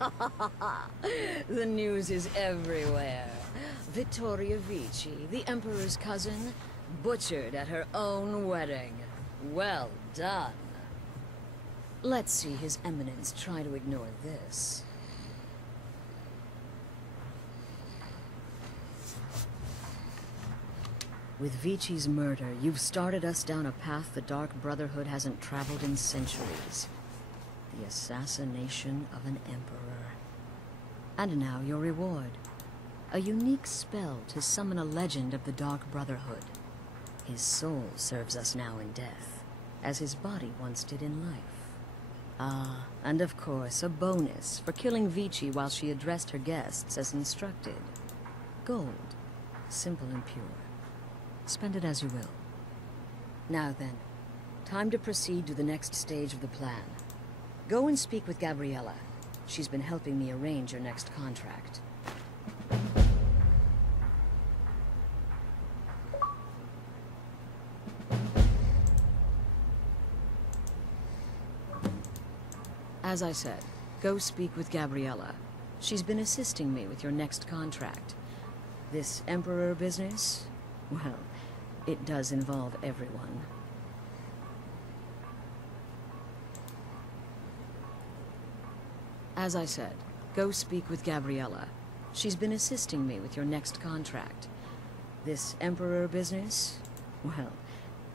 The news is everywhere. Vittoria Vici, the Emperor's cousin, butchered at her own wedding. Well done. Let's see His Eminence try to ignore this. With Vici's murder, you've started us down a path the Dark Brotherhood hasn't traveled in centuries. The assassination of an emperor. And now your reward. A unique spell to summon a legend of the Dark Brotherhood. His soul serves us now in death, as his body once did in life. Ah, and of course, a bonus for killing Vici while she addressed her guests as instructed. Gold. Simple and pure. Spend it as you will. Now then, time to proceed to the next stage of the plan. Go and speak with Gabriella. She's been helping me arrange your next contract. As I said, go speak with Gabriella. She's been assisting me with your next contract. This Emperor business? Well, it does involve everyone. As I said, go speak with Gabriella. She's been assisting me with your next contract. This Emperor business? Well,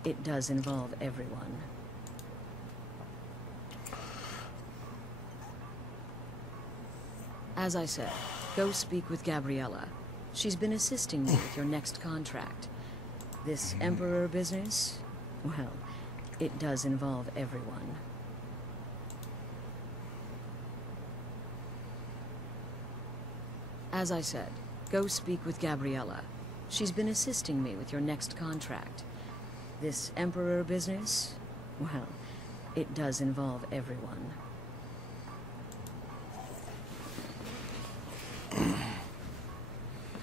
it does involve everyone. As I said, go speak with Gabriella. She's been assisting me with your next contract. This Emperor business? Well, it does involve everyone. As I said, go speak with Gabriella. She's been assisting me with your next contract. This Emperor business? Well, it does involve everyone.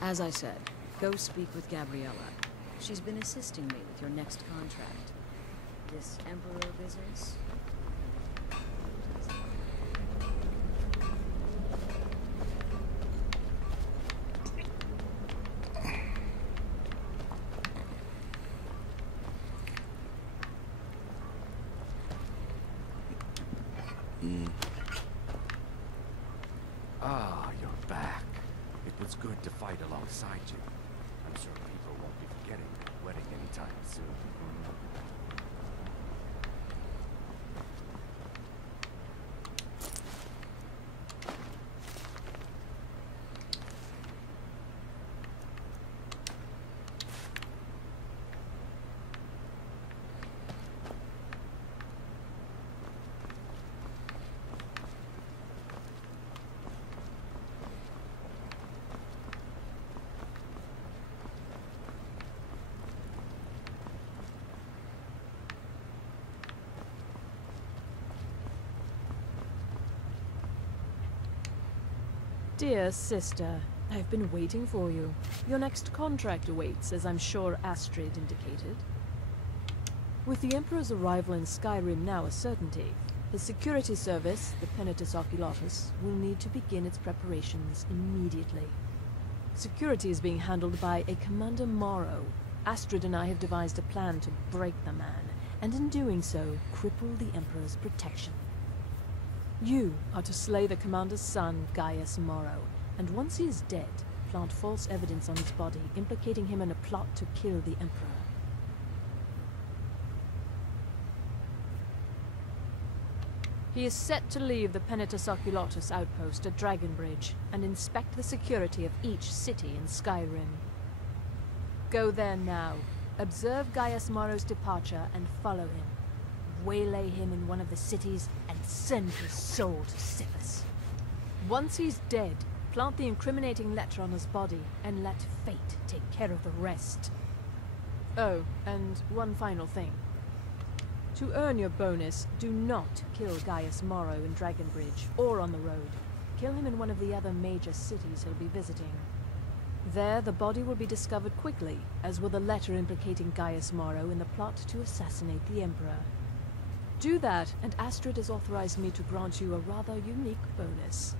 As I said, go speak with Gabriella. She's been assisting me with your next contract. This Emperor business? Ah, you're back. It was good to fight alongside you. I'm sure people won't be forgetting that wedding anytime soon. Dear sister, I've been waiting for you. Your next contract awaits, as I'm sure Astrid indicated. With the Emperor's arrival in Skyrim now a certainty, his security service, the Penitus Oculatus, will need to begin its preparations immediately. Security is being handled by a Commander Morrow. Astrid and I have devised a plan to break the man, and in doing so, cripple the Emperor's protection. You are to slay the Commander's son, Gaius Morrow, and once he is dead, plant false evidence on his body, implicating him in a plot to kill the Emperor. He is set to leave the Penitus Oculatus outpost at Dragonbridge and inspect the security of each city in Skyrim. Go there now, observe Gaius Morrow's departure and follow him. Waylay him in one of the cities and send his soul to Siphus. Once he's dead, plant the incriminating letter on his body and let fate take care of the rest. Oh, and one final thing. To earn your bonus, do not kill Gaius Morrow in Dragonbridge or on the road. Kill him in one of the other major cities he'll be visiting. There, the body will be discovered quickly, as will the letter implicating Gaius Morrow in the plot to assassinate the Emperor. Do that, and Astrid has authorized me to grant you a rather unique bonus.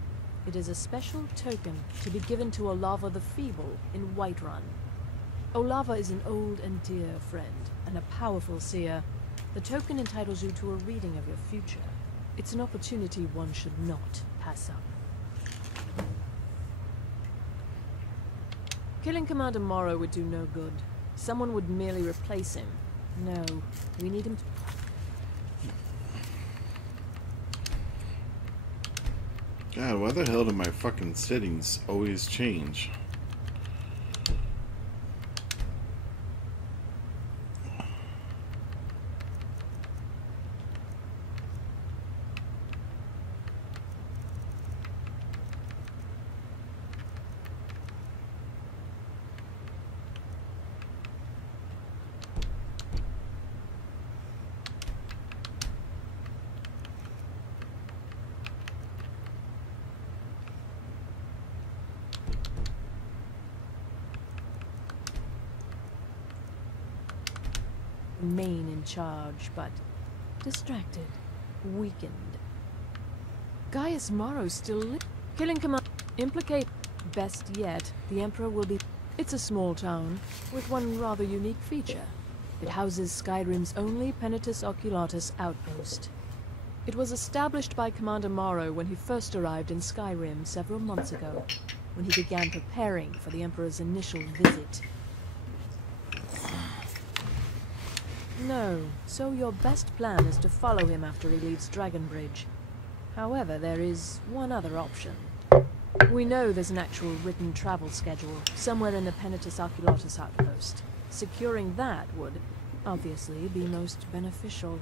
It is a special token to be given to Olava the Feeble in Whiterun. Olava is an old and dear friend, and a powerful seer. The token entitles you to a reading of your future. It's an opportunity one should not pass up. Killing Commander Morrow would do no good. Someone would merely replace him. No, we need him to... God, why the hell do my fucking settings always change? Main in charge, but distracted, weakened. Gaius Morrow still killing command. Implicate. Best yet, the Emperor will be... It's a small town, with one rather unique feature. It houses Skyrim's only Penitus Oculatus outpost. It was established by Commander Morrow when he first arrived in Skyrim several months ago, when he began preparing for the Emperor's initial visit. No, so your best plan is to follow him after he leaves Dragonbridge. However, there is one other option. We know there's an actual written travel schedule somewhere in the Penitus Oculatus outpost. Securing that would, obviously, be most beneficial.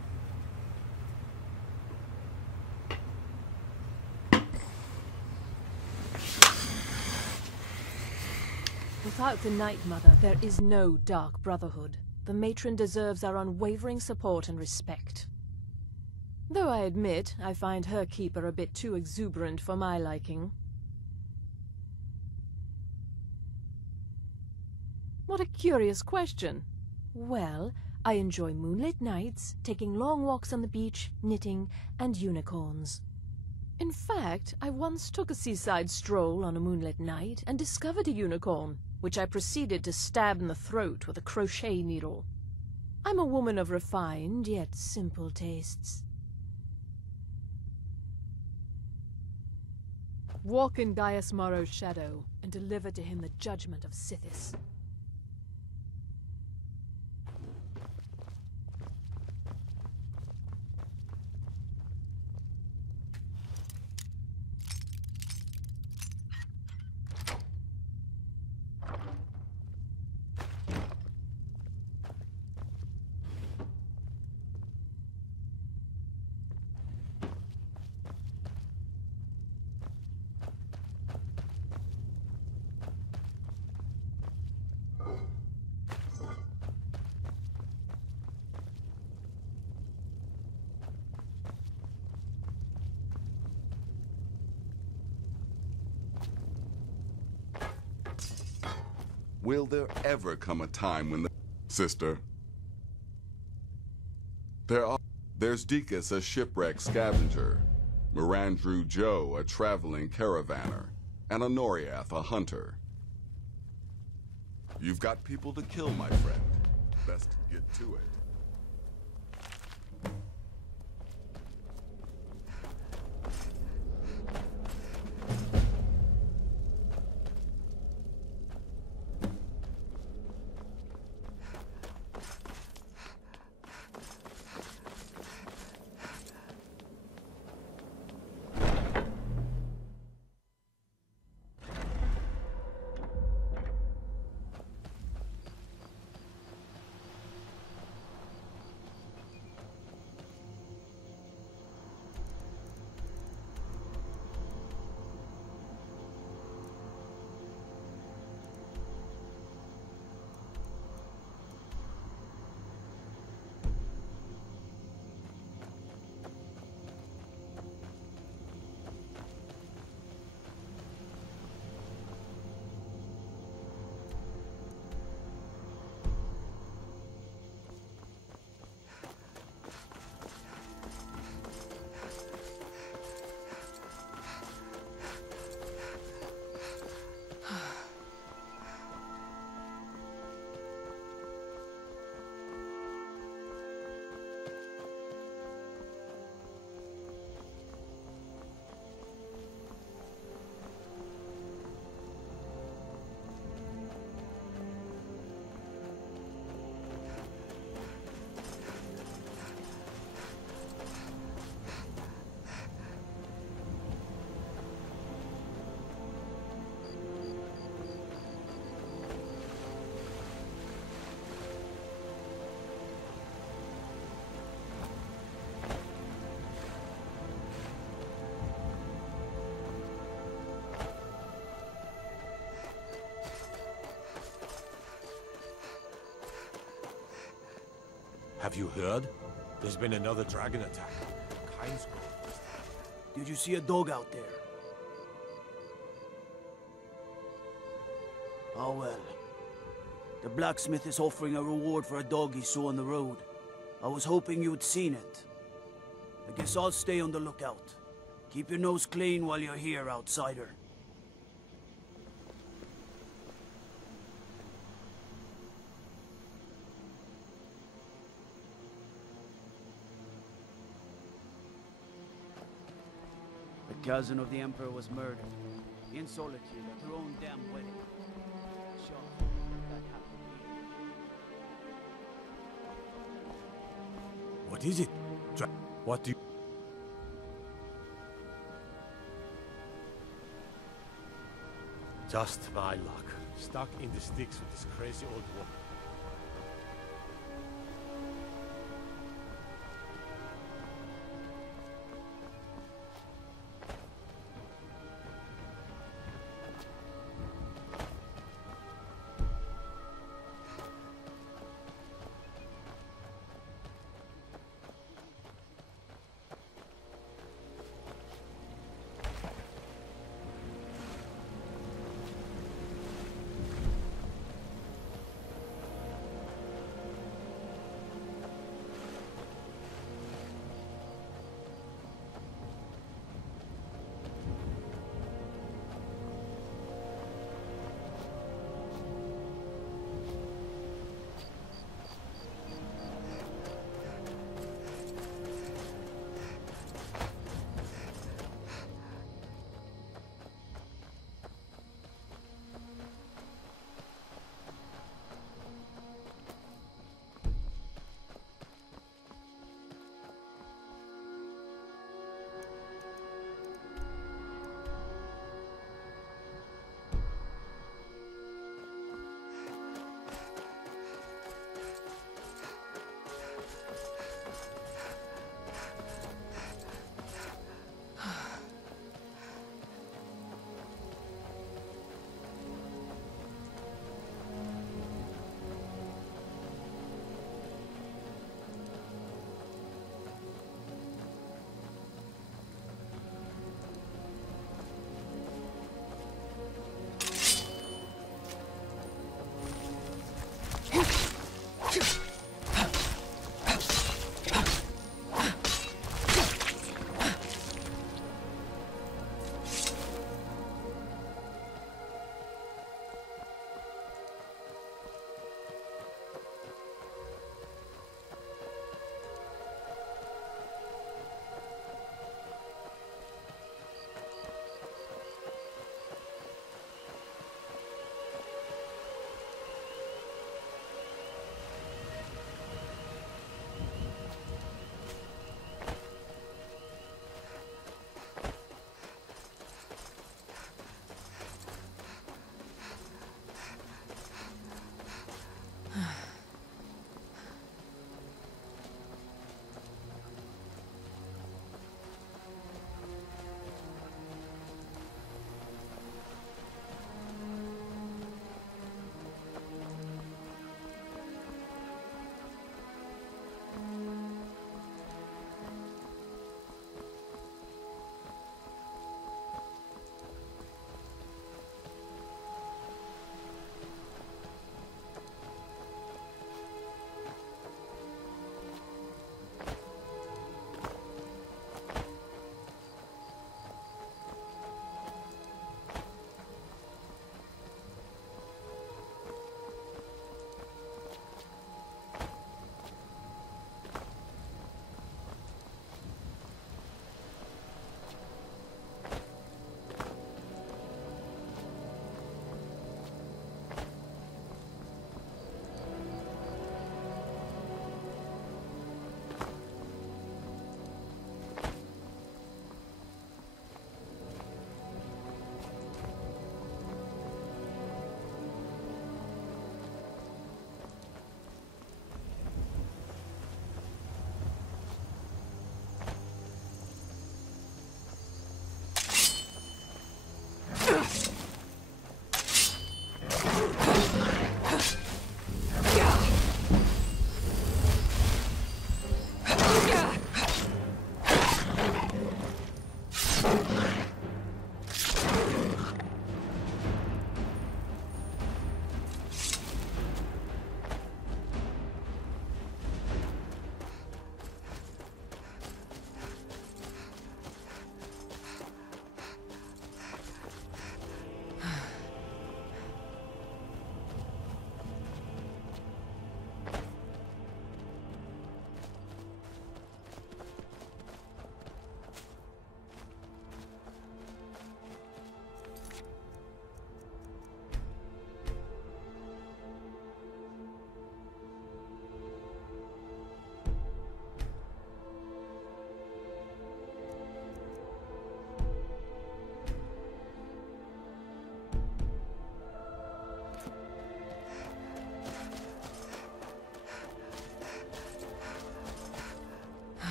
Without the Night Mother, there is no Dark Brotherhood. The matron deserves our unwavering support and respect. Though I admit, I find her keeper a bit too exuberant for my liking. What a curious question. Well, I enjoy moonlit nights, taking long walks on the beach, knitting, and unicorns. In fact, I once took a seaside stroll on a moonlit night and discovered a unicorn, which I proceeded to stab in the throat with a crochet needle. I'm a woman of refined yet simple tastes. Walk in Gaius Morrow's shadow and deliver to him the judgment of Sithis. Will there ever come a time when the... Sister. There's Deacus, a shipwrecked scavenger, Mirandru Joe, a traveling caravaner, and Honoriath, a hunter. You've got people to kill, my friend. Best get to it. Have you heard? There's been another dragon attack. Kind's Grove. Did you see a dog out there? Oh well. The blacksmith is offering a reward for a dog he saw on the road. I was hoping you'd seen it. I guess I'll stay on the lookout. Keep your nose clean while you're here, outsider. The cousin of the Emperor was murdered. In solitude at her own damn wedding. Shot. That happened here. What is it? What do you... Just my luck. Stuck in the sticks with this crazy old woman.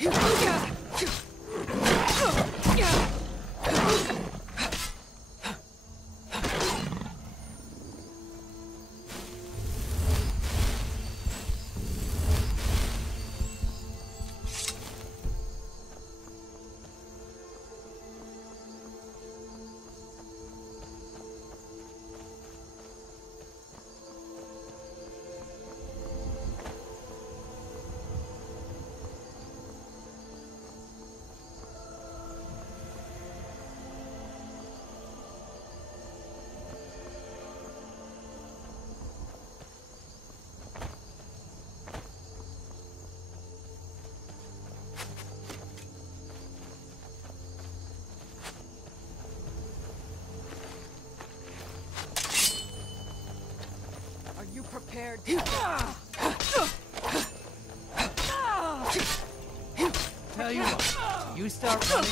Are you prepared? Tell you what, you start running.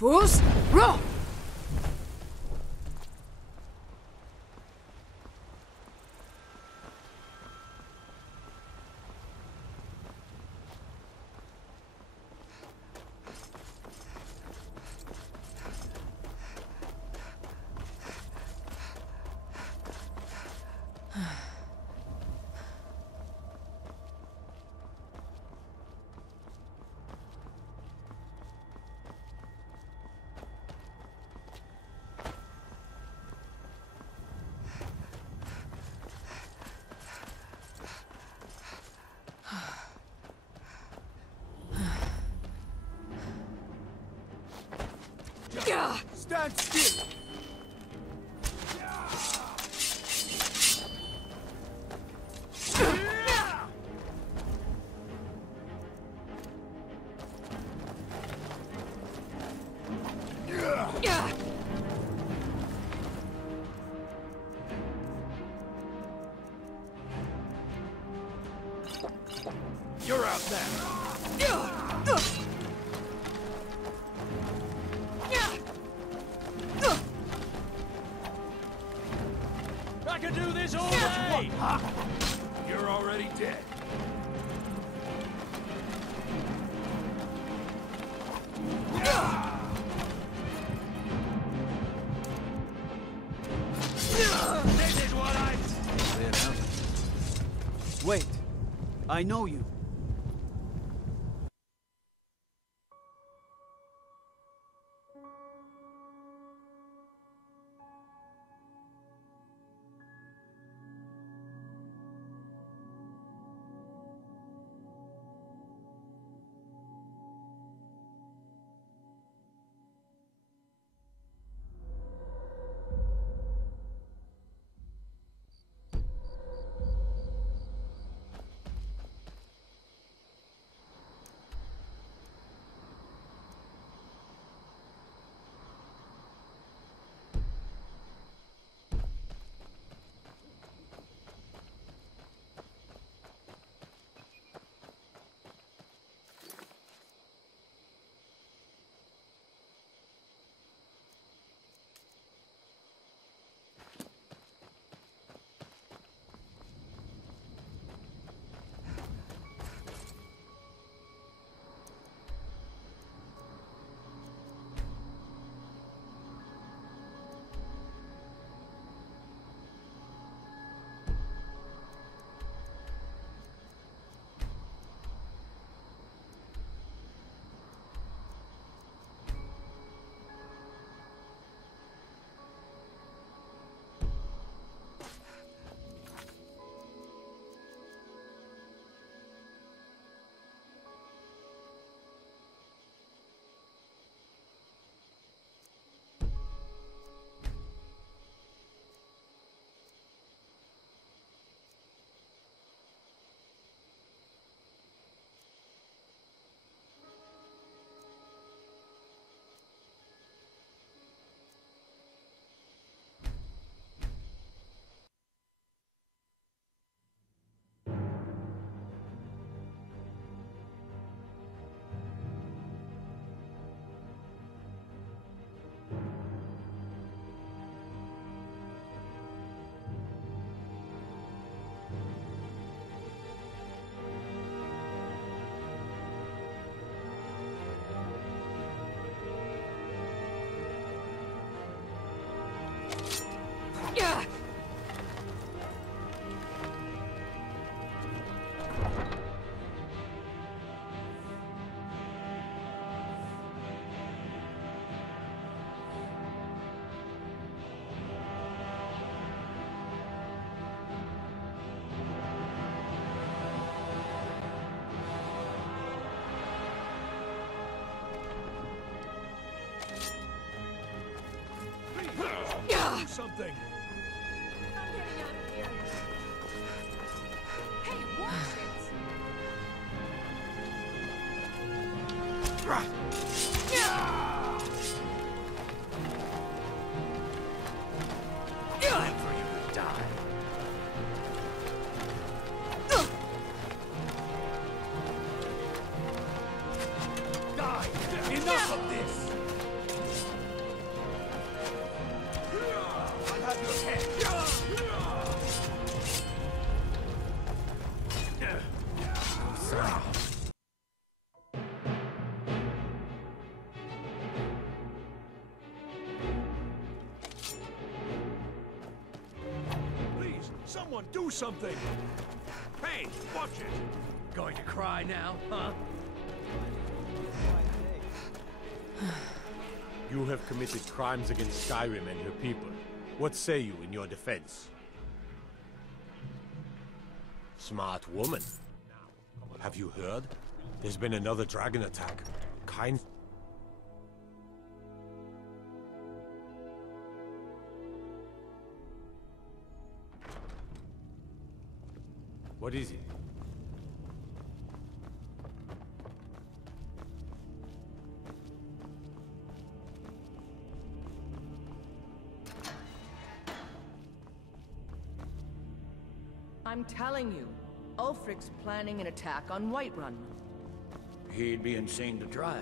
Fools, roll! Stand still! You're out there. I can do this all day! You're already dead. This is what I'm... Wait, I know you. Do something! I'm getting out of here. Hey, watch Time for you to die. Die! Enough of this! I'll have your head! Please, someone do something! Hey, watch it! Going to cry now, huh? You have committed crimes against Skyrim and her people. What say you in your defense? Smart woman. Have you heard? There's been another dragon attack. What is it? I'm telling you, Ulfric's planning an attack on Whiterun. He'd be insane to try.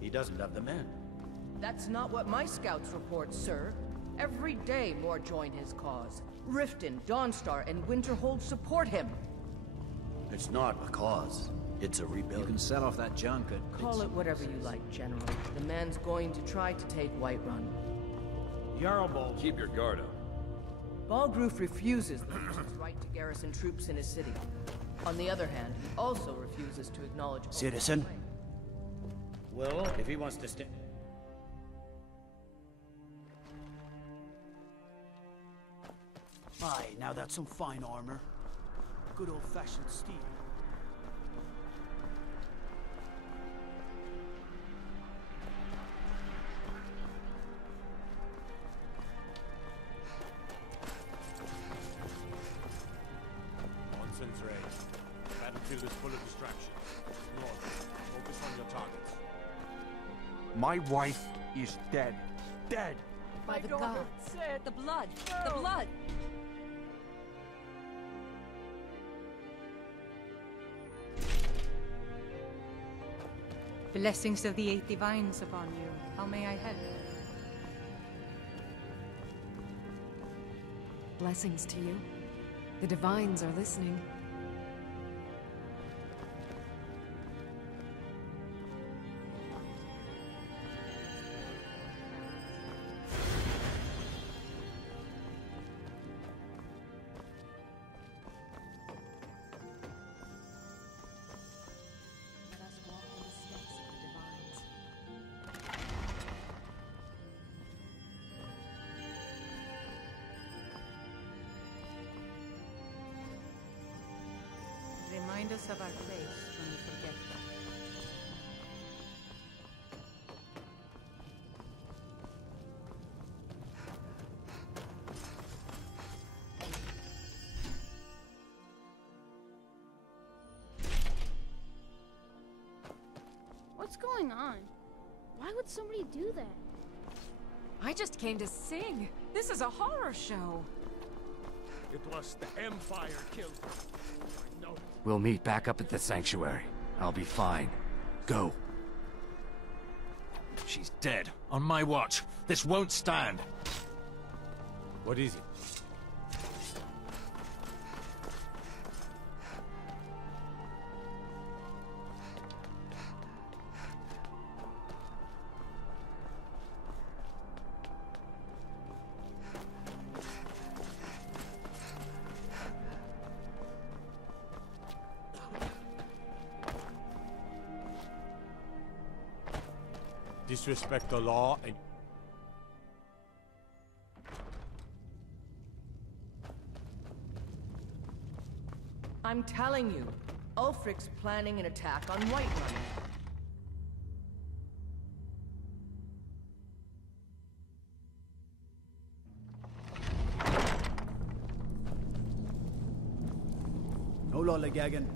He doesn't have the men. That's not what my scouts report, sir. Every day more join his cause. Riften, Dawnstar, and Winterhold support him. It's not a cause. It's a rebuild. You can sell off that junk at... Call it whatever you like, General. The man's going to try to take Whiterun. Jarlbald, keep your guard up. Balgruf refuses the Priest's right to garrison troops in his city. On the other hand, he also refuses to acknowledge... Citizen? Well, if he wants to stay... Aye, now that's some fine armor. Good old-fashioned steel. Nonsense, Ray. Battlefield is full of distractions. North, focus on your targets. My wife is dead. Dead! By the gods. The blood. The blood. Blessings of the Eight Divines upon you. How may I help? Blessings to you. The Divines are listening. Let us walk in the steps of the Divines. Remind us of our place when we forget. What's going on? Why would somebody do that? I just came to sing. This is a horror show. It was the Empire killed her. I know it. We'll meet back up at the sanctuary. I'll be fine. Go. She's dead. On my watch. This won't stand. What is it? Disrespect the law and... I'm telling you, Ulfric's planning an attack on Whiterun. No lollygagging.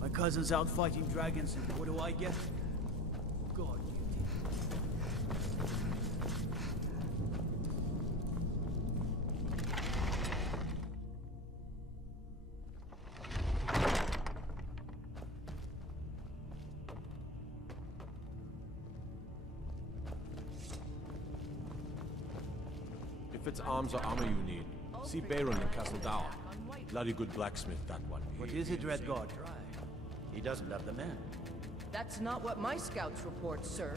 My cousin's out fighting dragons, and what do I get? God, you If it's arms or armor you need, see Bayron in Castle Dower. Bloody good blacksmith, that one. What is it, Red God? He doesn't have the men. That's not what my scouts report, sir.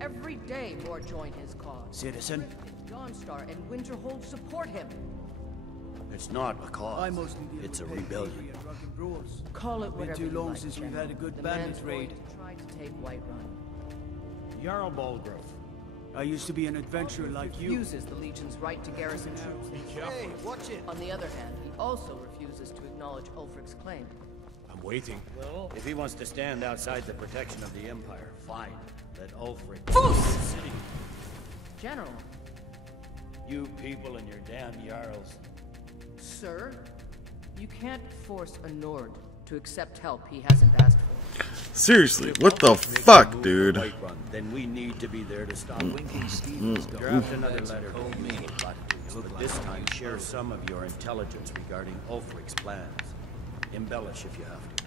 Every day more join his cause. Citizen? Dawnstar and Winterhold support him. It's not a cause. It's a rebellion. Call it whatever Been too you long like, since General. we've had a good The bandit man's going raid. to try to take Whiterun. Jarl Balgrove. I used to be an adventurer like you. Refuses the Legion's right to garrison troops. Hey, watch it! On the other hand, he also refuses to acknowledge Ulfric's claim. I'm waiting. Well, if he wants to stand outside the protection of the Empire, fine. Let Ulfric Foos! the city. General. You people and your damn Jarls. Sir, you can't force a Nord to accept help he hasn't asked for. Seriously, what the fuck, dude? Whiterun, then we need to be there to stop Winking Stevens. Draft another letter to me, but this time share some of your intelligence regarding Ulfric's plans. Embellish if you have to.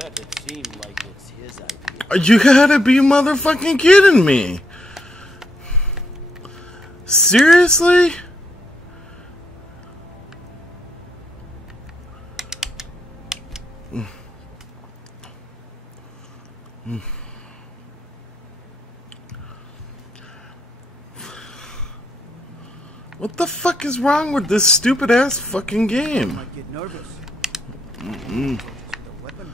Let it seem like it's his idea. You gotta be motherfucking kidding me. Seriously? What the fuck is wrong with this stupid ass fucking game? Might get nervous. Mm-mm. The weapon.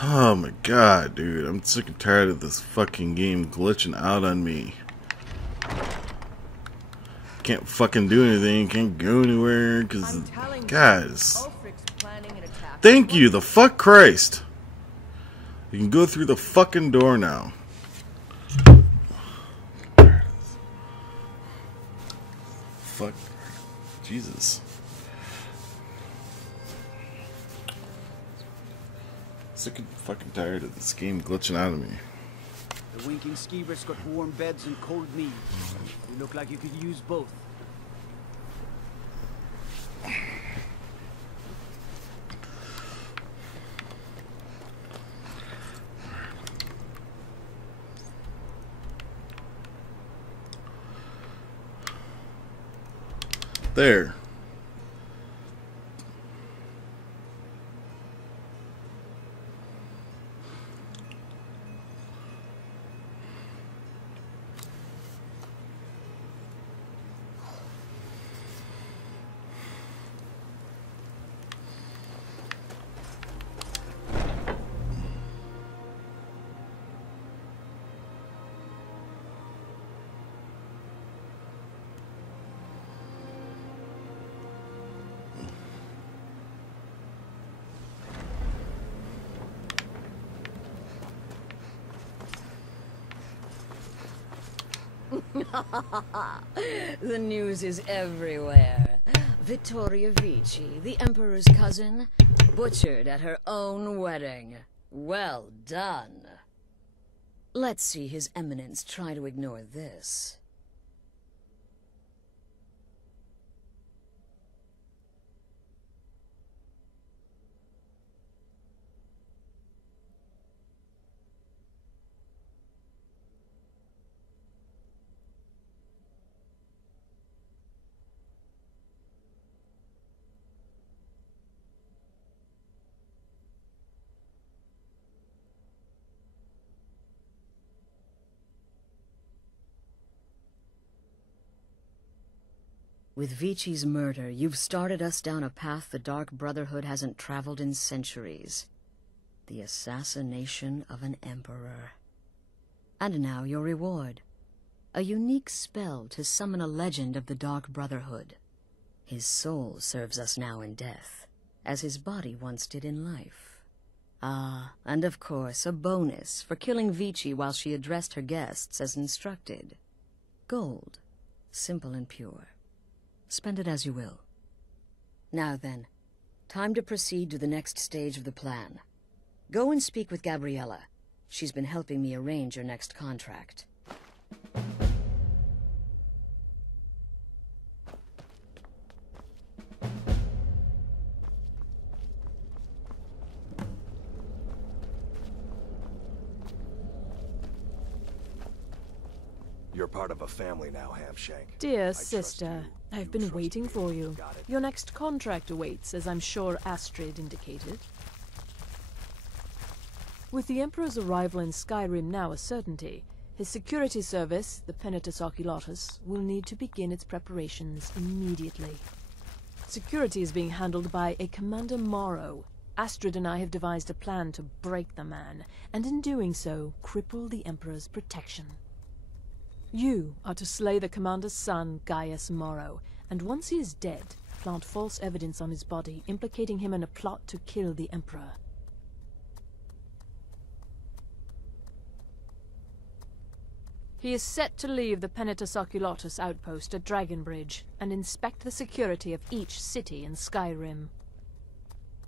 Oh my god, dude. I'm sick and tired of this fucking game glitching out on me. Can't fucking do anything, can't go anywhere, because, guys. Thank you, the fuck Christ. You can go through the fucking door now. Fuck. Jesus. Sick and fucking tired of this game glitching out of me. The Winking Skeever's got warm beds and cold meat. You look like you could use both. There. The news is everywhere. Vittoria Vici, the Emperor's cousin, butchered at her own wedding. Well done. Let's see His Eminence try to ignore this. With Vici's murder, you've started us down a path the Dark Brotherhood hasn't traveled in centuries. The assassination of an emperor. And now your reward. A unique spell to summon a legend of the Dark Brotherhood. His soul serves us now in death, as his body once did in life. Ah, and of course, a bonus for killing Vici while she addressed her guests as instructed. Gold. Simple and pure. Spend it as you will. Now then, time to proceed to the next stage of the plan. Go and speak with Gabriella. She's been helping me arrange your next contract. You're part of a family now, Hamshank. Dear sister, I've been waiting for you. Your next contract awaits, as I'm sure Astrid indicated. With the Emperor's arrival in Skyrim now a certainty, his security service, the Penitus Oculatus, will need to begin its preparations immediately. Security is being handled by a Commander Morrow. Astrid and I have devised a plan to break the man, and in doing so, cripple the Emperor's protection. You are to slay the Commander's son, Gaius Morrow, and once he is dead, plant false evidence on his body, implicating him in a plot to kill the Emperor. He is set to leave the Penitus Oculatus outpost at Dragonbridge and inspect the security of each city in Skyrim.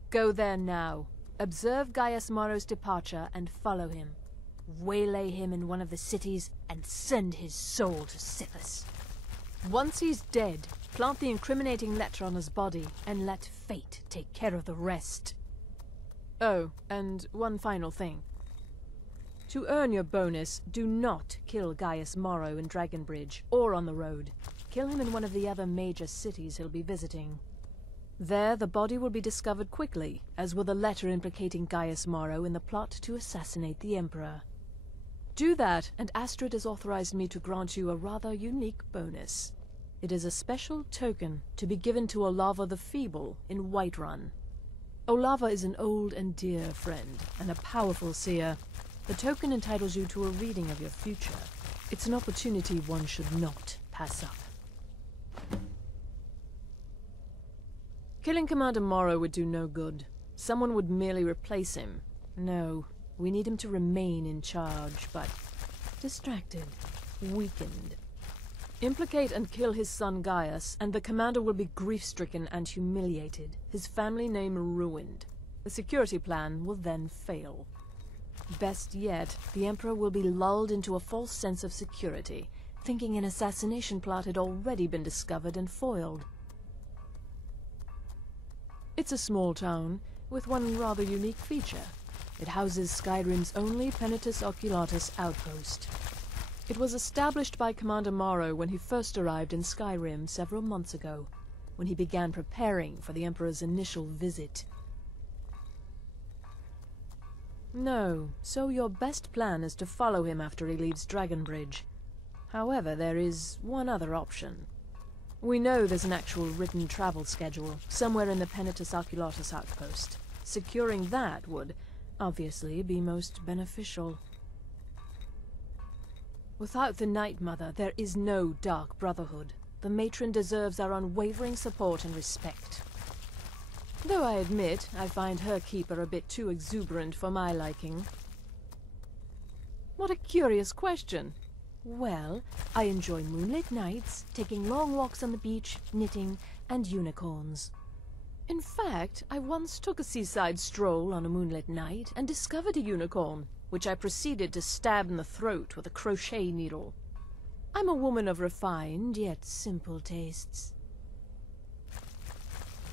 Go there now, observe Gaius Morrow's departure and follow him. Waylay him in one of the cities and send his soul to Sithis. Once he's dead, plant the incriminating letter on his body and let fate take care of the rest. Oh, and one final thing. To earn your bonus, do not kill Gaius Morrow in Dragonbridge or on the road. Kill him in one of the other major cities he'll be visiting. There, the body will be discovered quickly, as will the letter implicating Gaius Morrow in the plot to assassinate the Emperor. Do that, and Astrid has authorized me to grant you a rather unique bonus. It is a special token to be given to Olava the Feeble in Whiterun. Olava is an old and dear friend, and a powerful seer. The token entitles you to a reading of your future. It's an opportunity one should not pass up. Killing Commander Morrow would do no good. Someone would merely replace him. No, we need him to remain in charge, but distracted, weakened. Implicate and kill his son Gaius, and the commander will be grief-stricken and humiliated, his family name ruined. The security plan will then fail. Best yet, the Emperor will be lulled into a false sense of security, thinking an assassination plot had already been discovered and foiled. It's a small town, with one rather unique feature. It houses Skyrim's only Penitus Oculatus outpost. It was established by Commander Morrow when he first arrived in Skyrim several months ago, when he began preparing for the Emperor's initial visit. No, so your best plan is to follow him after he leaves Dragonbridge. However, there is one other option. We know there's an actual written travel schedule, somewhere in the Penitus Oculatus outpost. Securing that would, obviously, be most beneficial. Without the Night Mother, there is no Dark Brotherhood. The matron deserves our unwavering support and respect. Though I admit, I find her keeper a bit too exuberant for my liking. What a curious question. Well, I enjoy moonlit nights, taking long walks on the beach, knitting, and unicorns. In fact, I once took a seaside stroll on a moonlit night and discovered a unicorn, which I proceeded to stab in the throat with a crochet needle. I'm a woman of refined, yet simple tastes.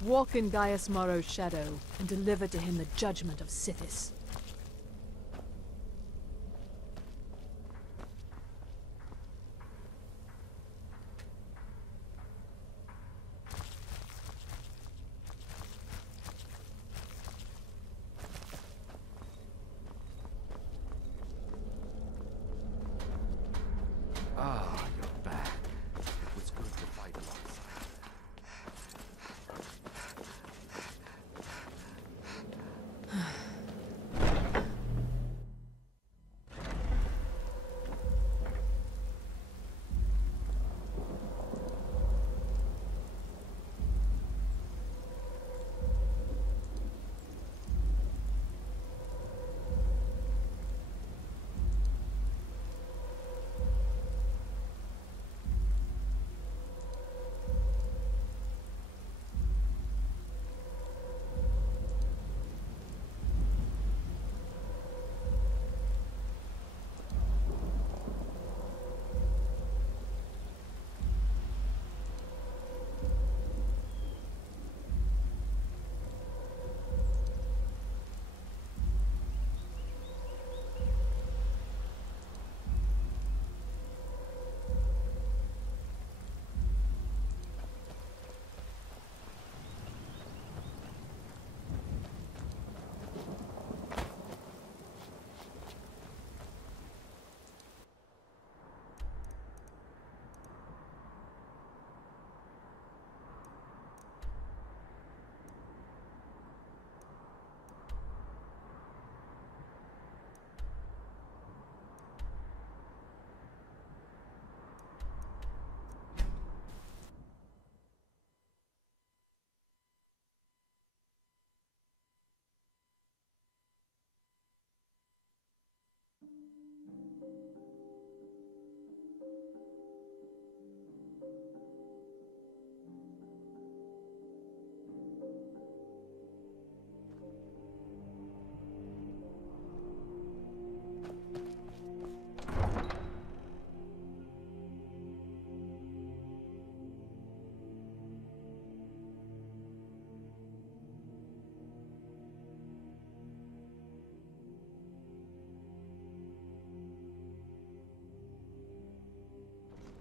Walk in Gaius Morrow's shadow, and deliver to him the judgment of Sithis. Ah, you're back. It was good to fight alongside.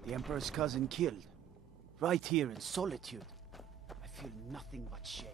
The Emperor's cousin killed. Right here in Solitude. I feel nothing but shame.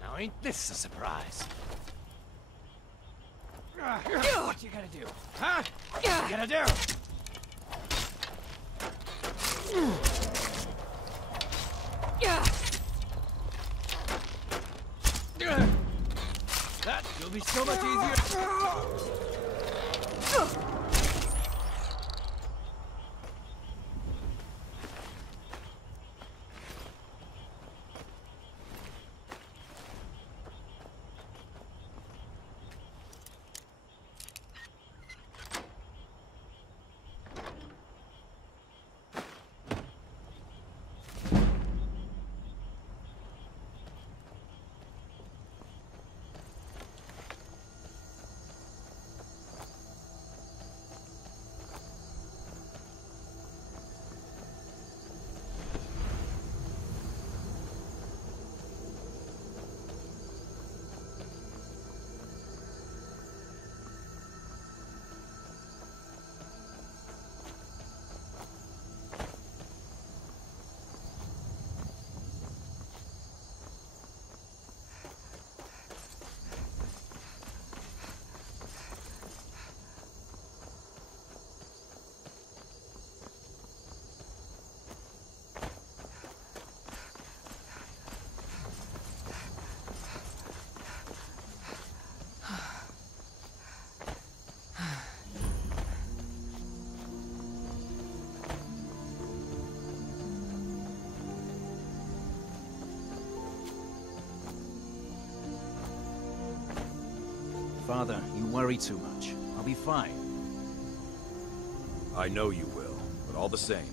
Now ain't this a surprise? What you gonna do? Huh? What you gonna do? That will be so much easier. Father, you worry too much. I'll be fine. I know you will, but all the same,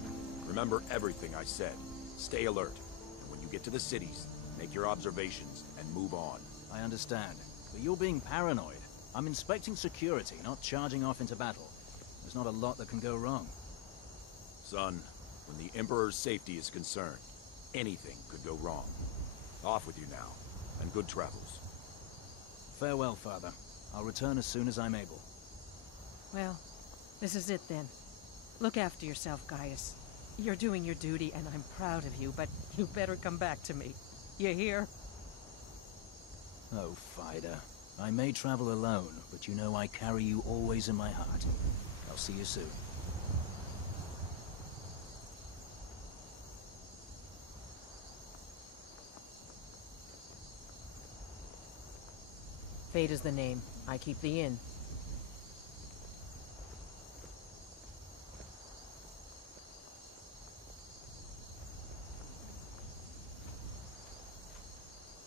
remember everything I said. Stay alert, and when you get to the cities, make your observations and move on. I understand, but you're being paranoid. I'm inspecting security, not charging off into battle. There's not a lot that can go wrong. Son, when the Emperor's safety is concerned, anything could go wrong. Off with you now, and good travels. Farewell, Father. I'll return as soon as I'm able. Well, this is it then. Look after yourself, Gaius. You're doing your duty, and I'm proud of you, but you better come back to me. You hear? Oh, Fida. I may travel alone, but you know I carry you always in my heart. I'll see you soon. Fate is the name. I keep the inn.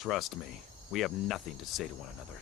Trust me, we have nothing to say to one another.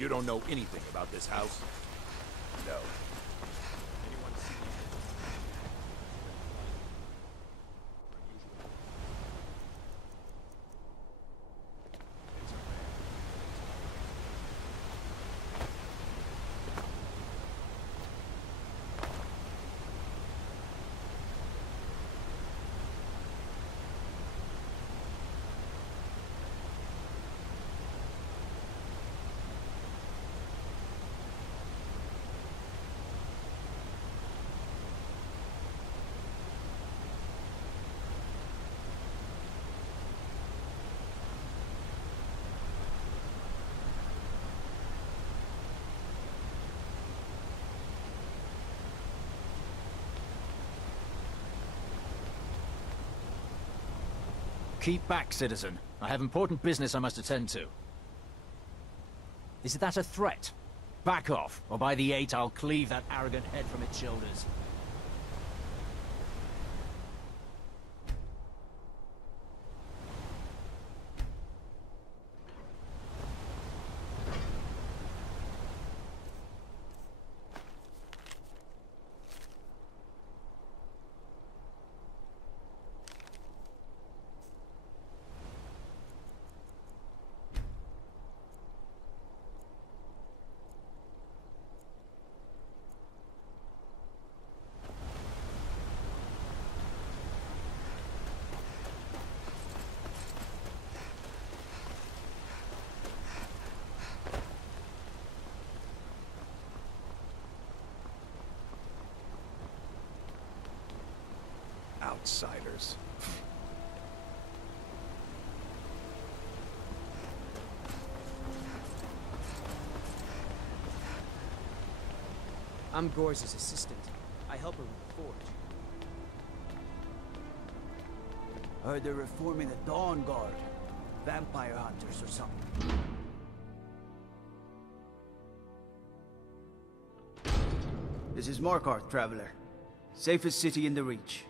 you don't know anything about this house? No. Keep back, citizen. I have important business I must attend to. Is that a threat? Back off, or by the 8 I'll cleave that arrogant head from its shoulders. Outsiders. I'm Gore's assistant. I help her with the forge. Heard they're reforming the Dawn Guard. Vampire hunters or something. This is Markarth, Traveler. Safest city in the Reach.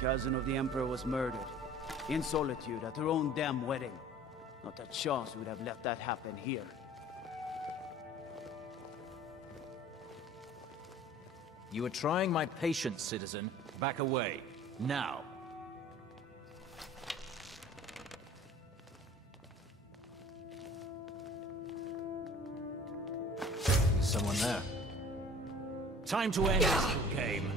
Cousin of the Emperor was murdered. In solitude, at her own damn wedding. Not a chance we'd have let that happen here. You are trying my patience, citizen. Back away. Now. There's someone there. Time to end this game.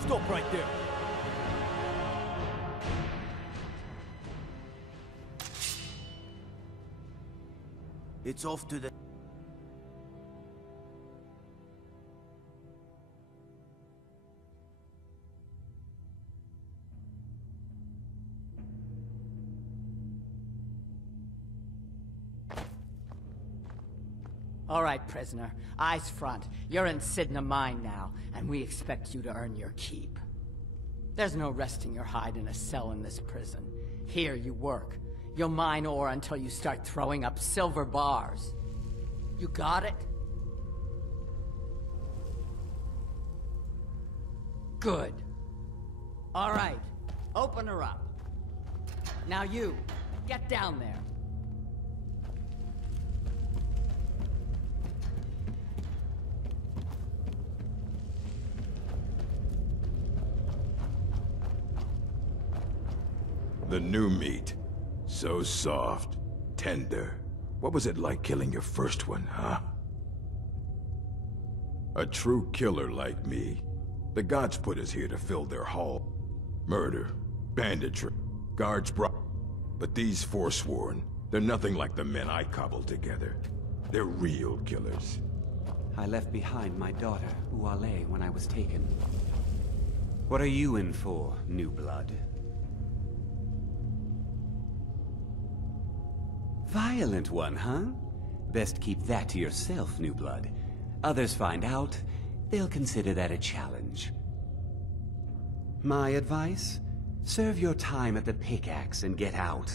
Stop right there. It's off to the... All right, prisoner. Eyes front. You're in Sidna Mine now, and we expect you to earn your keep. There's no resting your hide in a cell in this prison. Here you work. You'll mine ore until you start throwing up silver bars. You got it? Good. All right. Open her up. Now you, get down there. The new meat. So soft, tender. What was it like killing your first one, huh? A true killer like me. The gods put us here to fill their hull. Murder, banditry, guards brought... But these Forsworn, they're nothing like the men I cobbled together. They're real killers. I left behind my daughter, Uale, when I was taken. What are you in for, new blood? Violent one, huh? Best keep that to yourself, new blood. Others find out, they'll consider that a challenge. My advice? Serve your time at the pickaxe and get out.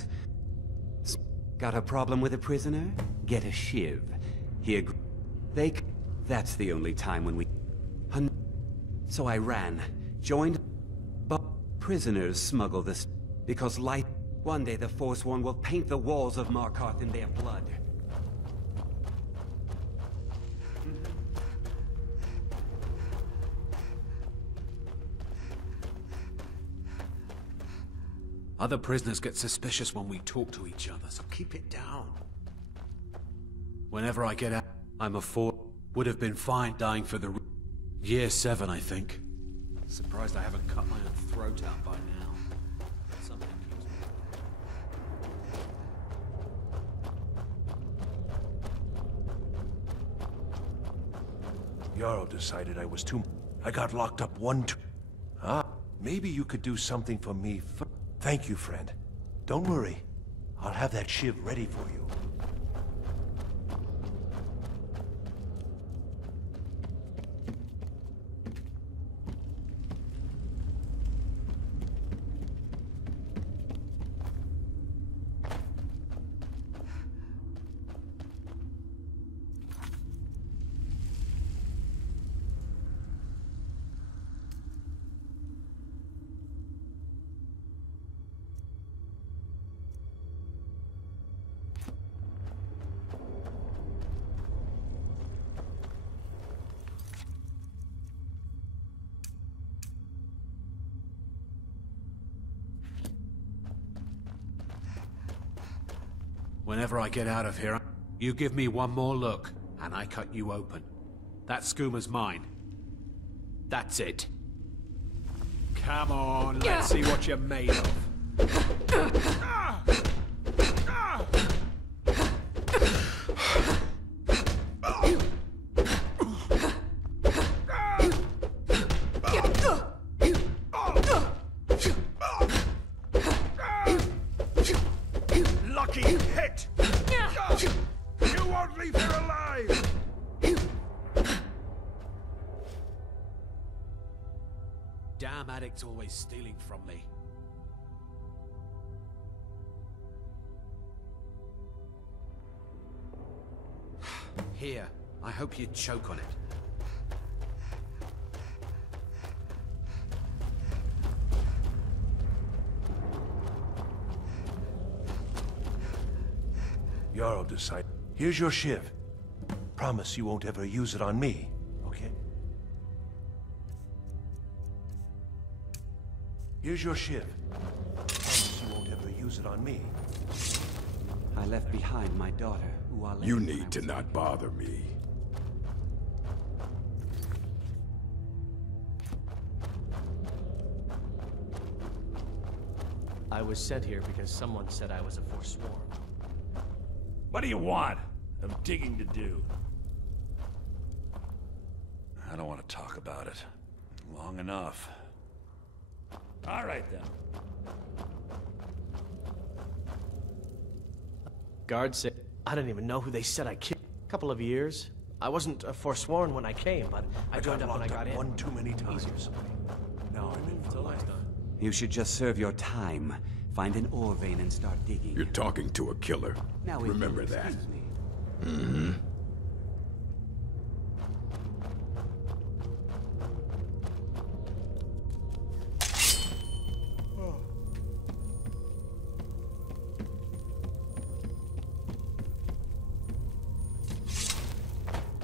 Got a problem with a prisoner? Get a shiv. That's the only time when we... So I ran, joined... But prisoners smuggle this... Because light... One day the Forsworn will paint the walls of Markarth in their blood. Other prisoners get suspicious when we talk to each other, so keep it down. Whenever I get out, I'm a would have been fine dying for the... Year 7, I think. Surprised I haven't cut my own throat out by now. Something Jarl decided I was too... I got locked up maybe you could do something for me. Thank you, friend. Don't worry. I'll have that shiv ready for you. Whenever I get out of here, you give me one more look, and I cut you open. That skoomer's mine. That's it. Come on, let's see what you're made of. Lucky hit! You won't leave here alive! Damn addict's always stealing from me. Here, I hope you choke on it. Jarl decided. Here's your shiv. Promise you won't ever use it on me, okay? Here's your shiv. Promise you won't ever use it on me. I left behind my daughter, Uale. You need to not bother me. I was sent here because someone said I was a Forsworn. What do you want? I'm digging to do. I don't want to talk about it. Long enough. All right, then. Guard said... I don't even know who they said I killed. Couple of years. I wasn't forsworn when I came, but I joined up when I got in. One too many times. Now I'm in for life. You should just serve your time. Find an ore vein and start digging. You're talking to a killer. Now, remember that. Excuse me. Mm-hmm.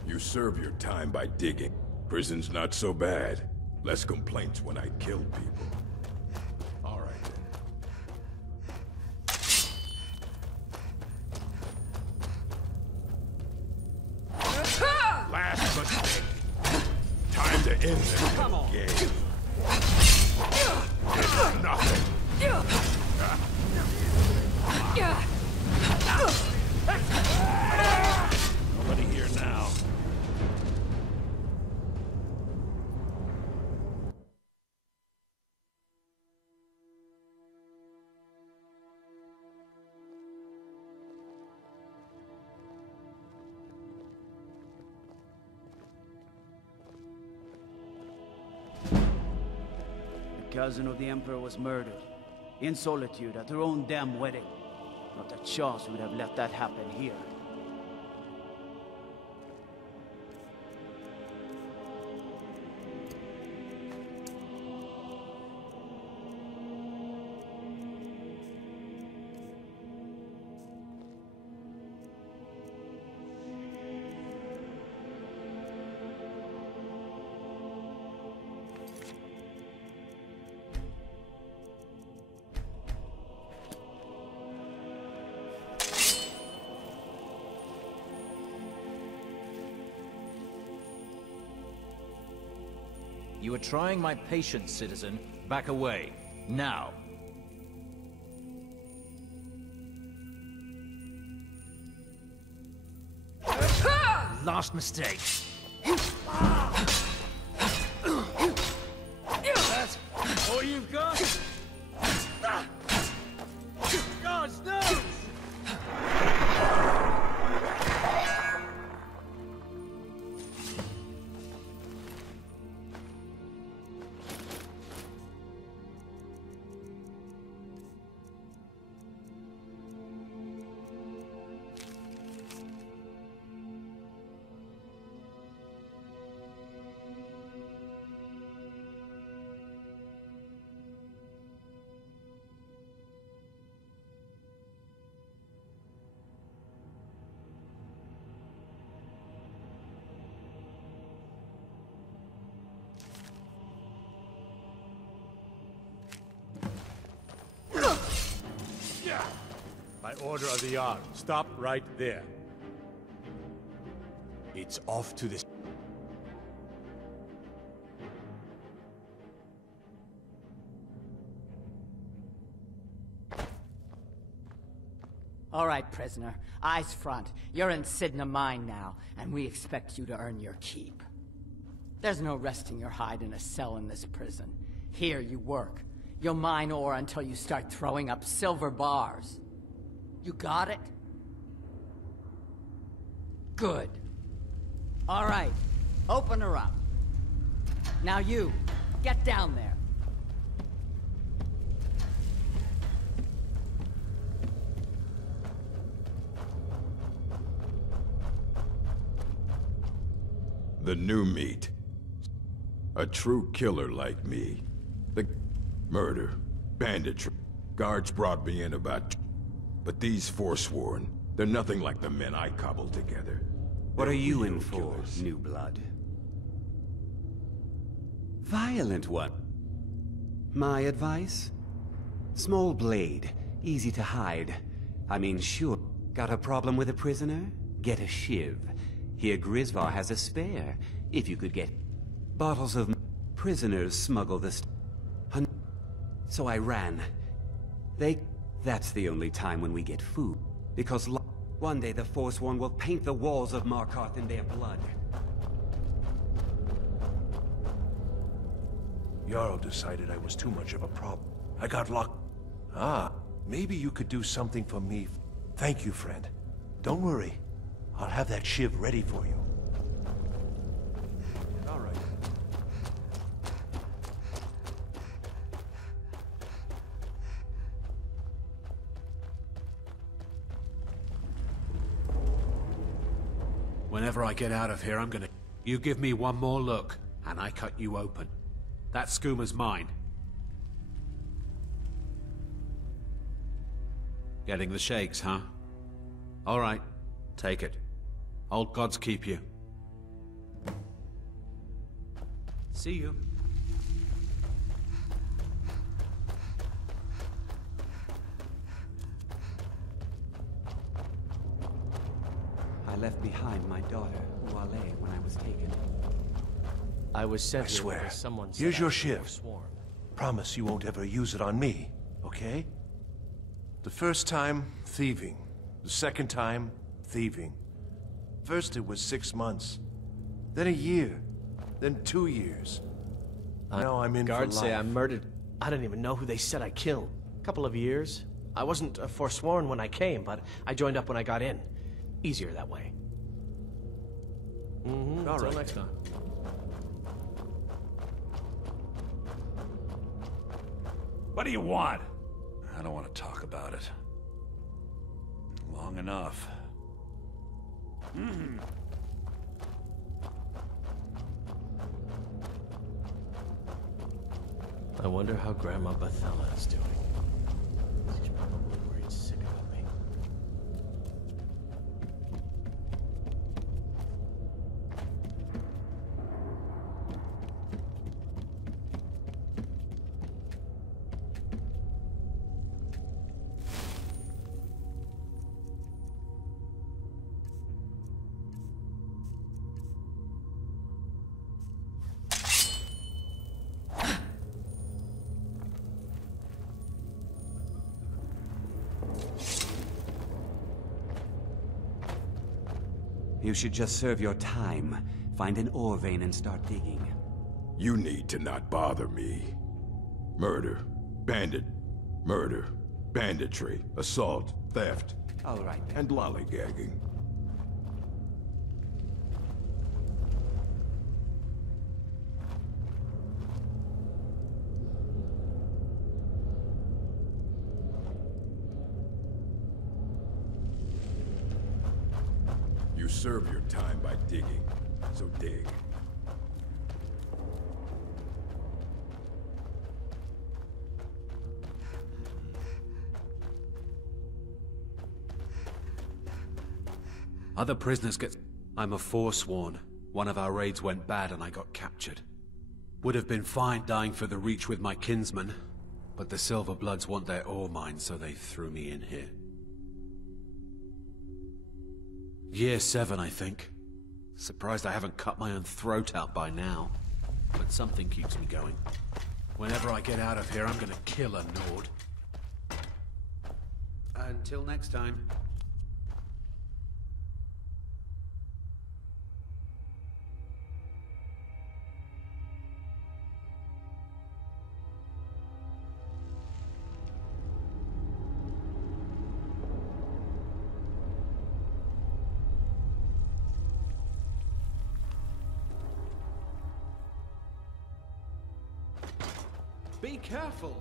You serve your time by digging. Prison's not so bad. Less complaints when I kill people. All right then. Last mistake. Time to end this little game. It's nothing. Nobody here now. The cousin of the Emperor was murdered. In solitude at her own damn wedding. Not a chance we'd have let that happen here. You are trying my patience, citizen. Back away. Now. Last mistake. That's all you've got? Gods, no! By order of the Jarl, stop right there. It's off to this. All right, prisoner. Eyes front. You're in Sidna Mine now, and we expect you to earn your keep. There's no resting your hide in a cell in this prison. Here you work. You'll mine ore until you start throwing up silver bars. You got it? Good. All right. Open her up. Now you, get down there. The new meat. A true killer like me. The murder, banditry. Guards brought me in about... But these Forsworn, they're nothing like the men I cobbled together. What are you in for, new blood? Violent one. My advice? Small blade, easy to hide. I mean, sure. Got a problem with a prisoner? Get a shiv. Here Grisvar has a spare, if you could get bottles of... Prisoners smuggle this... So I ran. That's the only time when we get food. Because one day the Forsworn will paint the walls of Markarth in their blood. Jarl decided I was too much of a problem. I got locked. Maybe you could do something for me. Thank you, friend. Don't worry. I'll have that shiv ready for you. All right. Whenever I get out of here, I'm gonna... You give me one more look, and I cut you open. That skoomer's mine. Getting the shakes, huh? All right, take it. Old gods keep you. See you. I left behind my daughter, Wale, when I was taken. I was sent I here swear. because someone said Here's I your was shiv. forsworn. Promise you won't ever use it on me, okay? The first time, thieving. The second time, thieving. First it was 6 months. Then a year. Then 2 years. Now I'm in for Guards say life. I murdered... I don't even know who they said I killed. Couple of years. I wasn't forsworn when I came, but I joined up when I got in. Easier that way. All Until right. next time. What do you want? I don't want to talk about it. Long enough. I wonder how Grandma Bethella is doing. She's probably worried sick about me. You should just serve your time. Find an ore vein and start digging. You need to not bother me. Murder, banditry, assault, theft, All right, then. and lollygagging. You serve your time by digging, so dig. Other prisoners get... I'm a forsworn. One of our raids went bad and I got captured. Would have been fine dying for the Reach with my kinsmen, but the Silver Bloods want their ore mine, so they threw me in here. Year 7, I think. Surprised I haven't cut my own throat out by now. But something keeps me going. Whenever I get out of here, I'm gonna kill a Nord. Until next time. Be careful!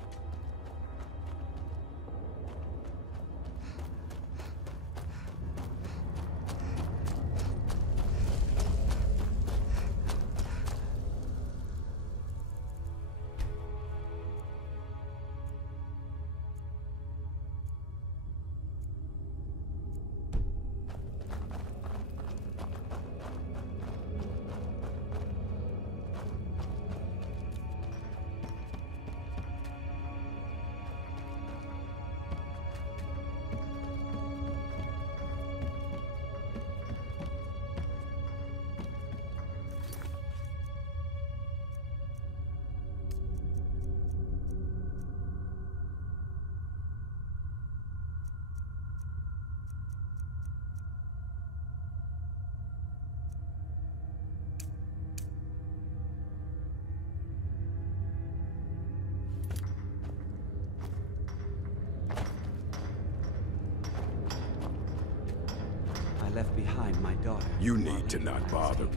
daughter. You need to not bother me.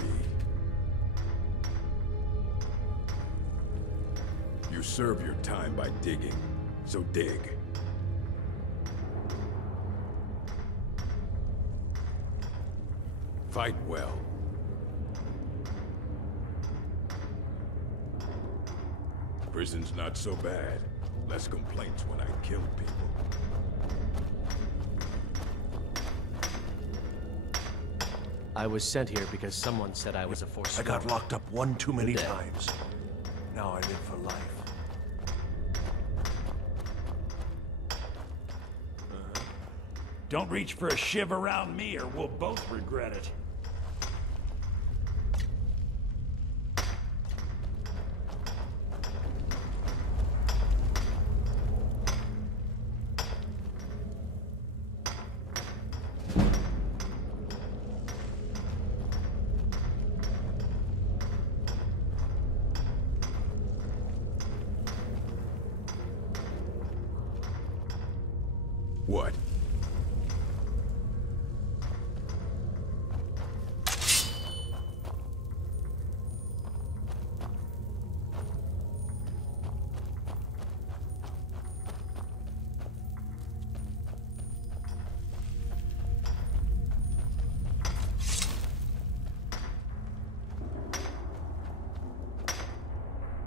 You serve your time by digging, so dig. Fight well. Prison's not so bad. Less complaints when I kill people. I was sent here because someone said I was a Forsworn. I got locked up one too many times. Now I'm in for life. Don't reach for a shiv around me or we'll both regret it. What?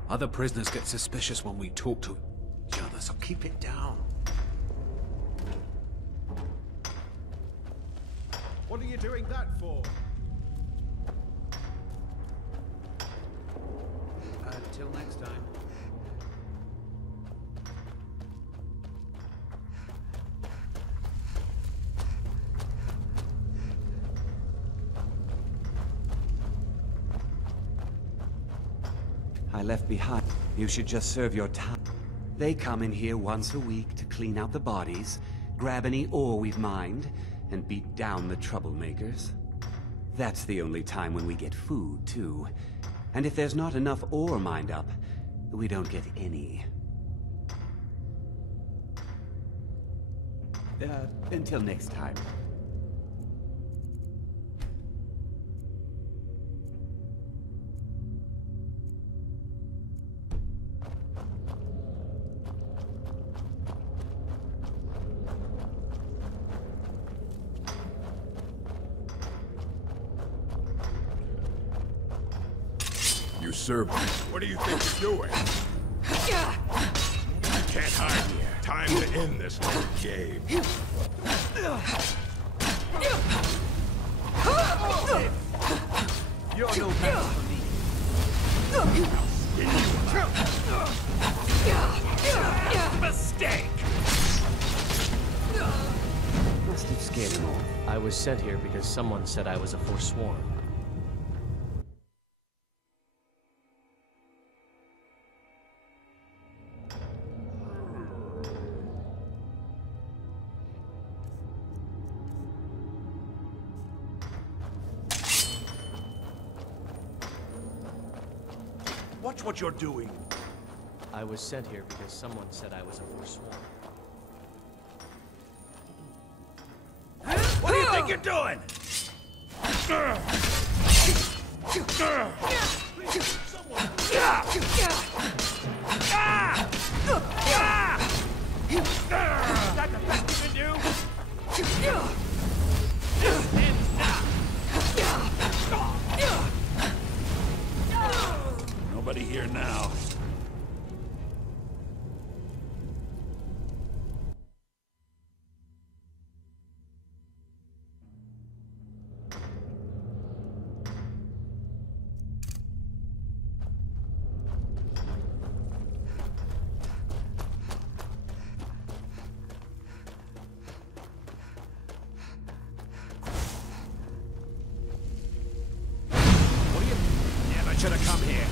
Other prisoners get suspicious when we talk to each other, so keep it down. What are you doing that for? Till next time. I left behind. You should just serve your time. They come in here once a week to clean out the bodies, grab any ore we've mined, and beat down the troublemakers. That's the only time when we get food, too. And if there's not enough ore mined up, we don't get any. Until next time. You serve me. What do you think you're doing? You can't hide here. Time to end this little game. You're no match for me. Mistake! Must have scared him off. I was sent here because someone said I was a Forsworn. Watch what you're doing. I was sent here because someone said I was a Forsworn. What do you think you're doing? Is that the best you can do? This ends now. Nobody here now. Never should have come here.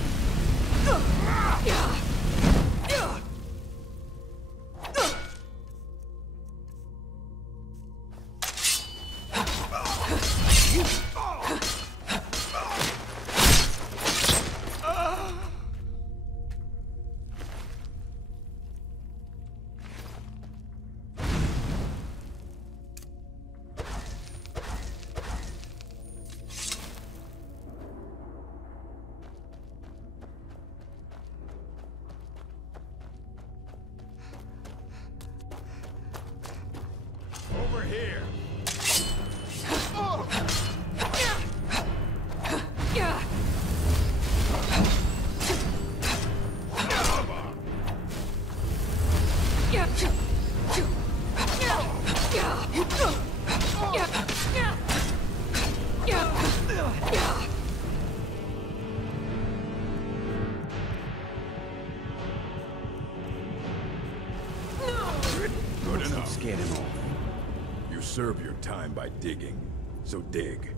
here. Good enough. Scared him off. You serve your time by digging, so dig.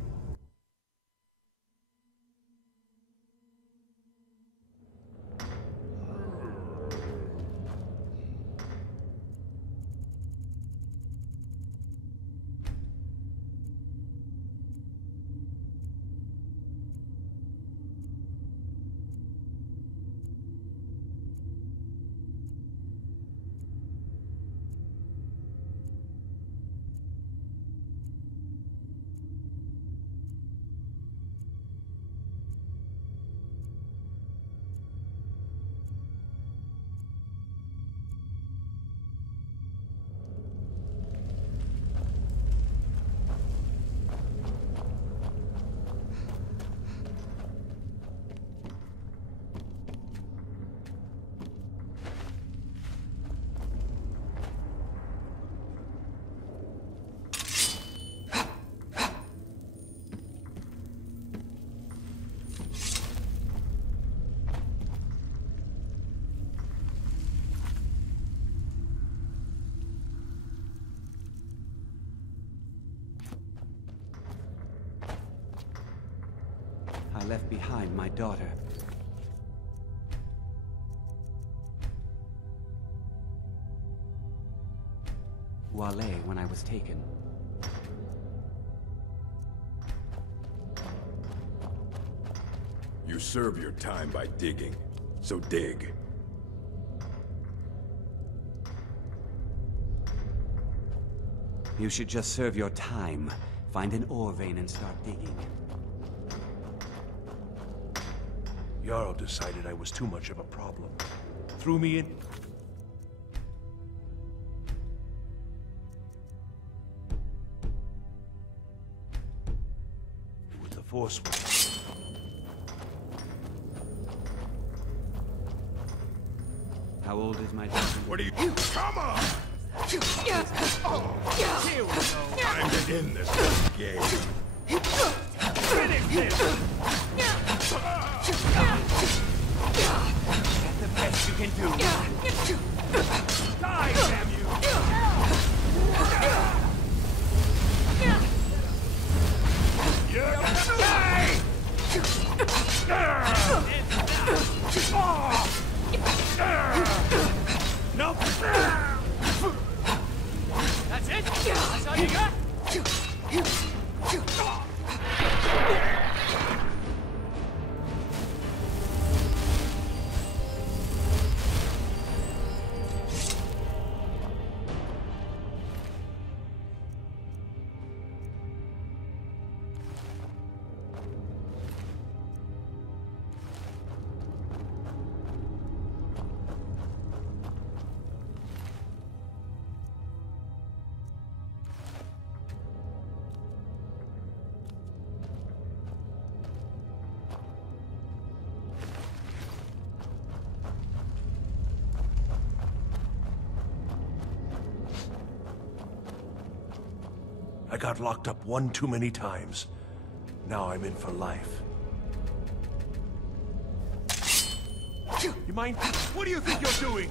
I left behind my daughter. Wale when I was taken. You serve your time by digging, so dig. You should just serve your time. Find an ore vein and start digging. Jarl decided I was too much of a problem. Threw me in. With the Force. How old is my daughter? What do you... Come on! Here we go. Time to end this game. Finish this! The best you can do. Die, damn you! Nope. That's it? That's all you got? I got locked up one too many times. Now I'm in for life. You mind? What do you think you're doing?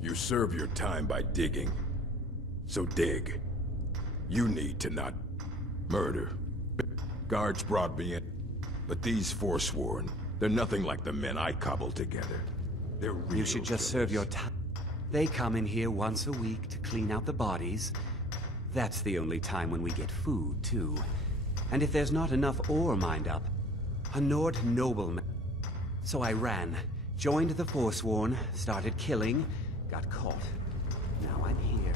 You serve your time by digging. So dig. You need to not murder. Guards brought me in, but these Forsworn, they're nothing like the men I cobbled together. They're real You should just serve your time. They come in here once a week to clean out the bodies. That's the only time when we get food, too. And if there's not enough ore mined up, a Nord nobleman. So I ran, joined the Forsworn, started killing, got caught. Now I'm here.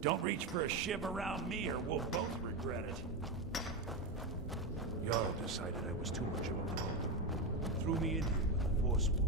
Don't reach for a shiv around me or we'll both regret it. Jarl decided I was too much of a pro. Threw me in here with the Forsworn.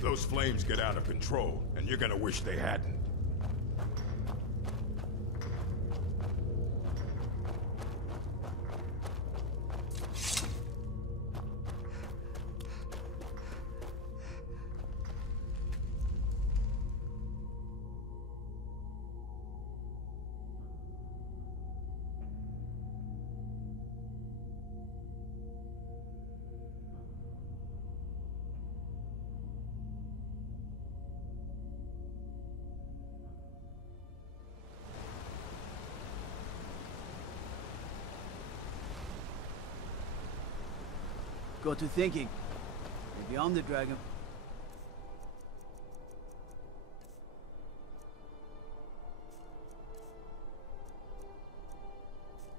Those flames get out of control, and you're gonna wish they hadn't. Got to thinking. Maybe I'm the dragon.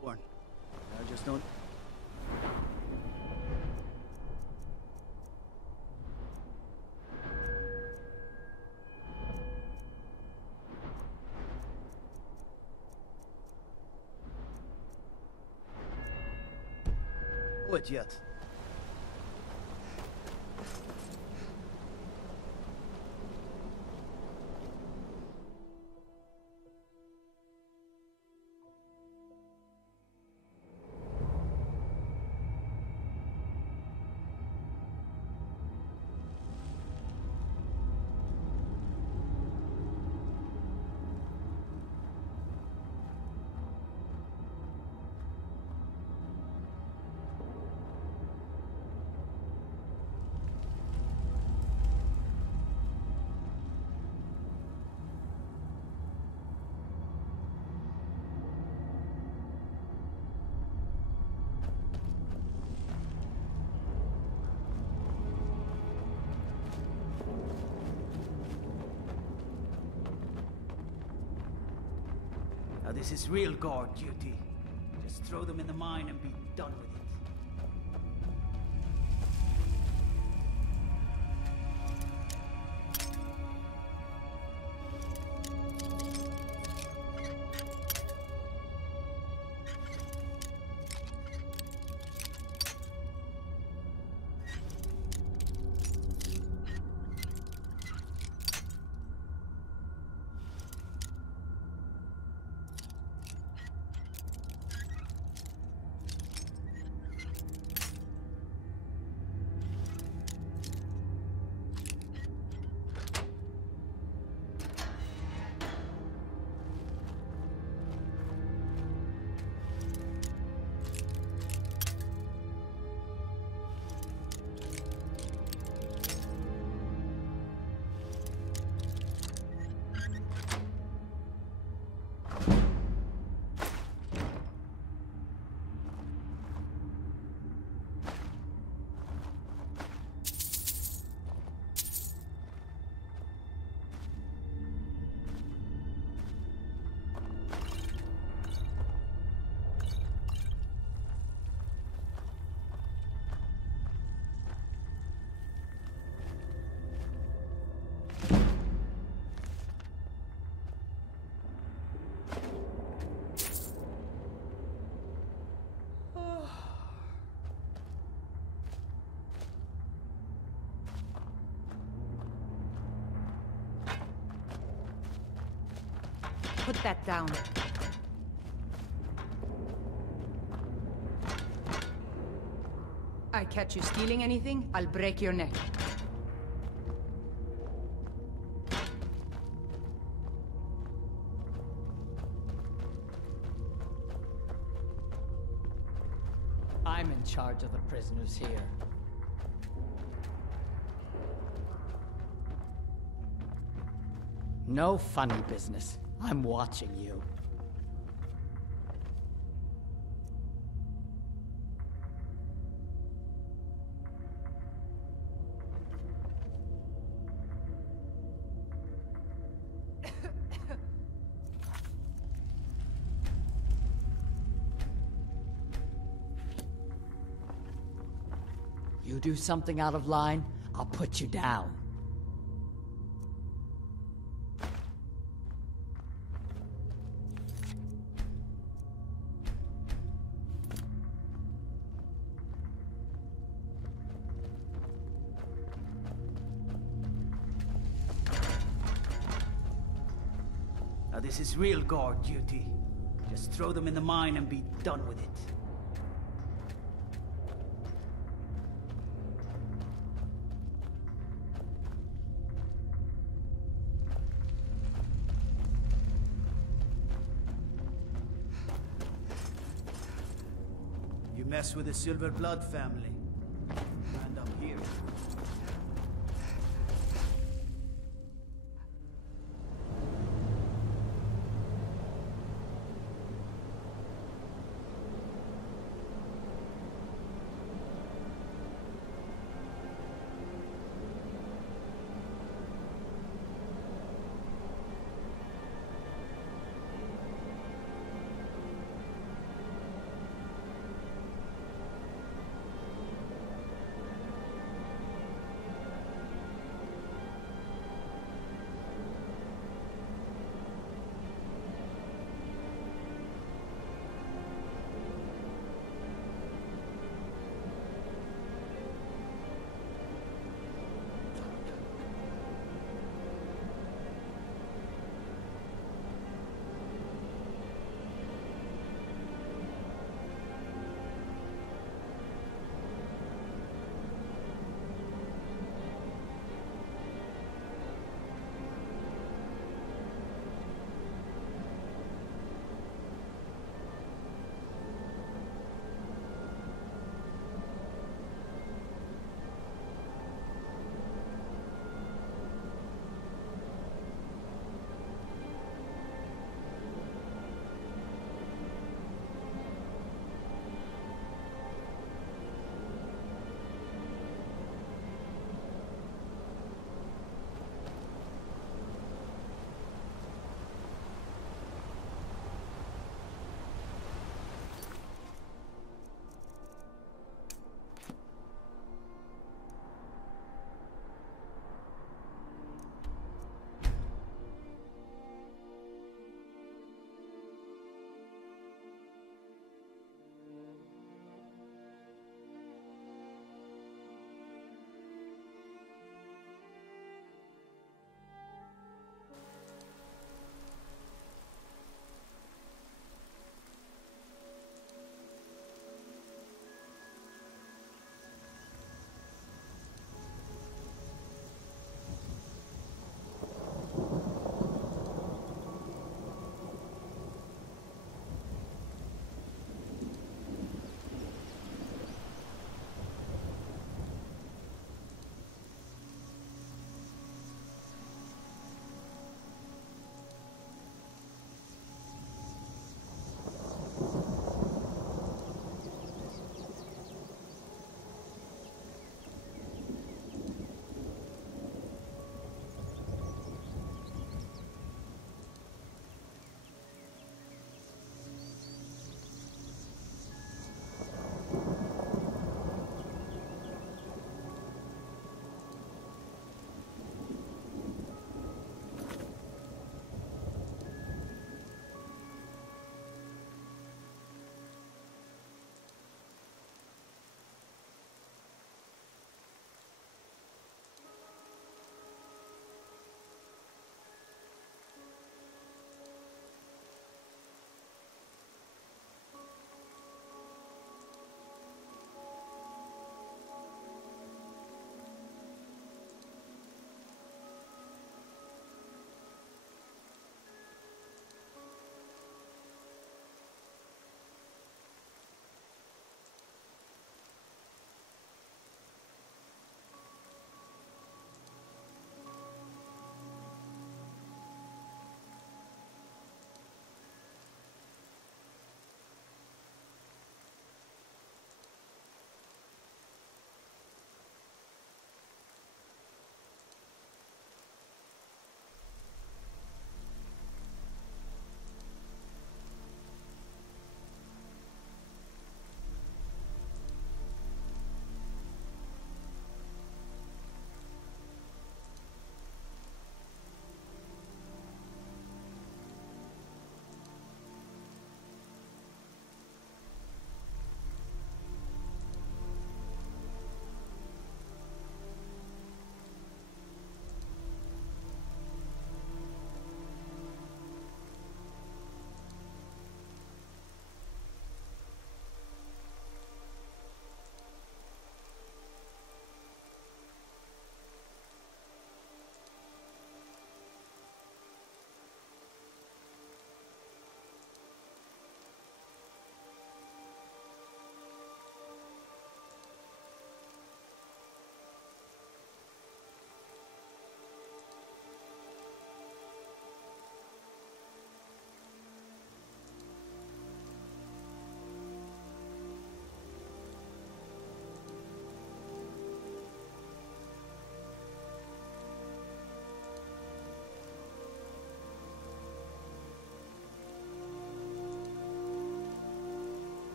Born. I just don't. What yet? Now this is real guard duty. Just throw them in the mine and be done with it. Put that down. I catch you stealing anything, I'll break your neck. I'm in charge of the prisoners here. No funny business. I'm watching you. You do something out of line, I'll put you down. Now this is real guard duty. Just throw them in the mine and be done with it. You mess with the Silver Blood family, and I'm here.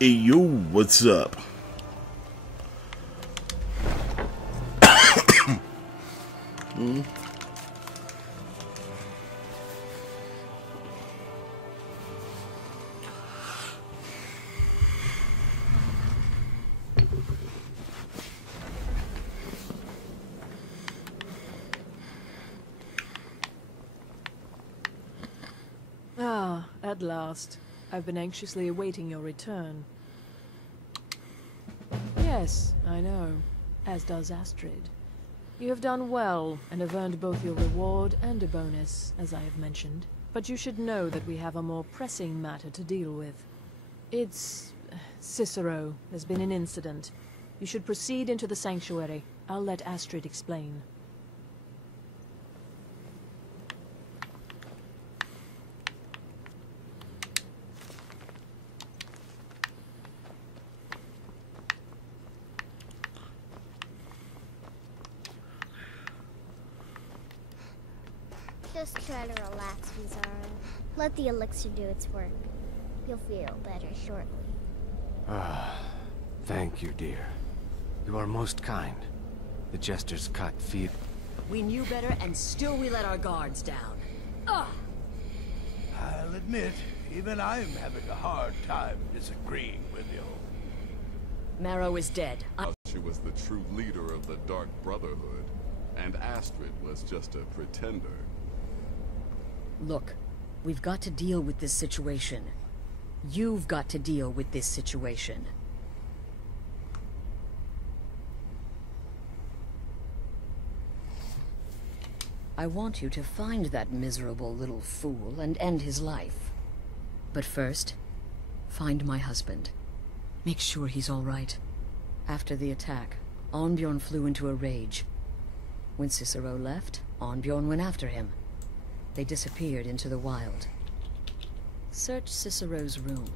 Hey yo, what's up? Ah, at last. I've been anxiously awaiting your return. Yes, I know. As does Astrid. You have done well, and have earned both your reward and a bonus, as I have mentioned. But you should know that we have a more pressing matter to deal with. It's... Cicero. There's been an incident. You should proceed into the sanctuary. I'll let Astrid explain. Just try to relax, Vizara. Let the elixir do its work. You'll feel better shortly. Ah, thank you, dear. You are most kind. The Jester's cut feet. We knew better, and still we let our guards down. Ugh! I'll admit, even I'm having a hard time disagreeing with you. Marrow is dead. She was the true leader of the Dark Brotherhood, and Astrid was just a pretender. Look, we've got to deal with this situation. You've got to deal with this situation. I want you to find that miserable little fool and end his life. But first, find my husband. Make sure he's all right. After the attack, Arnbjorn flew into a rage. When Cicero left, Arnbjorn went after him. They disappeared into the wild. Search Cicero's room.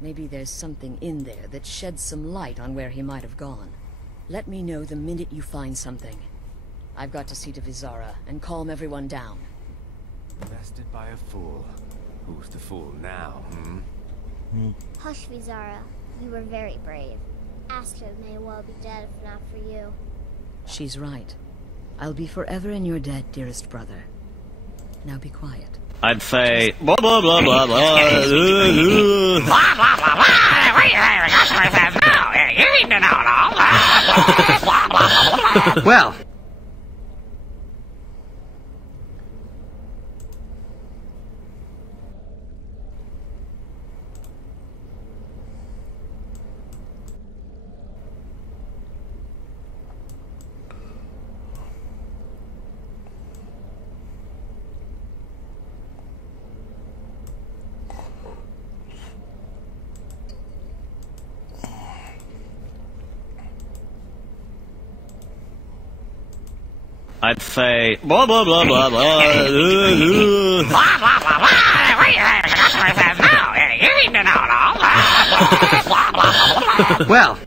Maybe there's something in there that sheds some light on where he might have gone. Let me know the minute you find something. I've got to see to Vizara and calm everyone down. Bested by a fool. Who's the fool now, Hush, Vizara. You were very brave. Astrid may well be dead if not for you. She's right. I'll be forever in your debt, dearest brother. Now be quiet. I'd say blah blah blah blah blah. Well. I'd say blah blah blah blah blah. Well.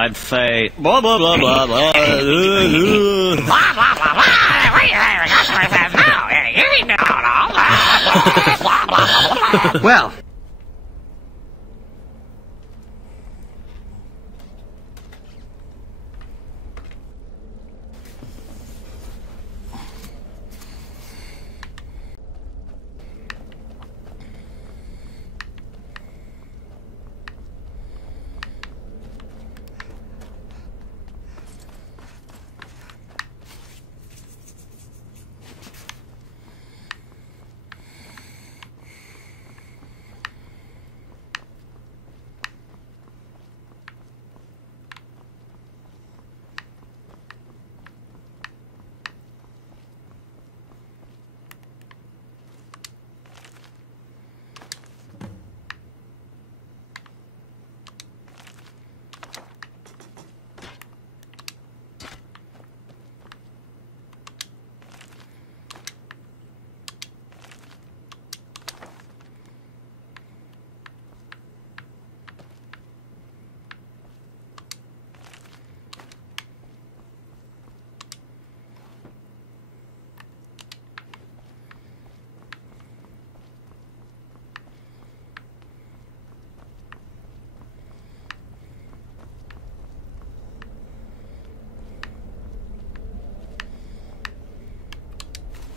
I'd say blah blah blah blah blah. Well.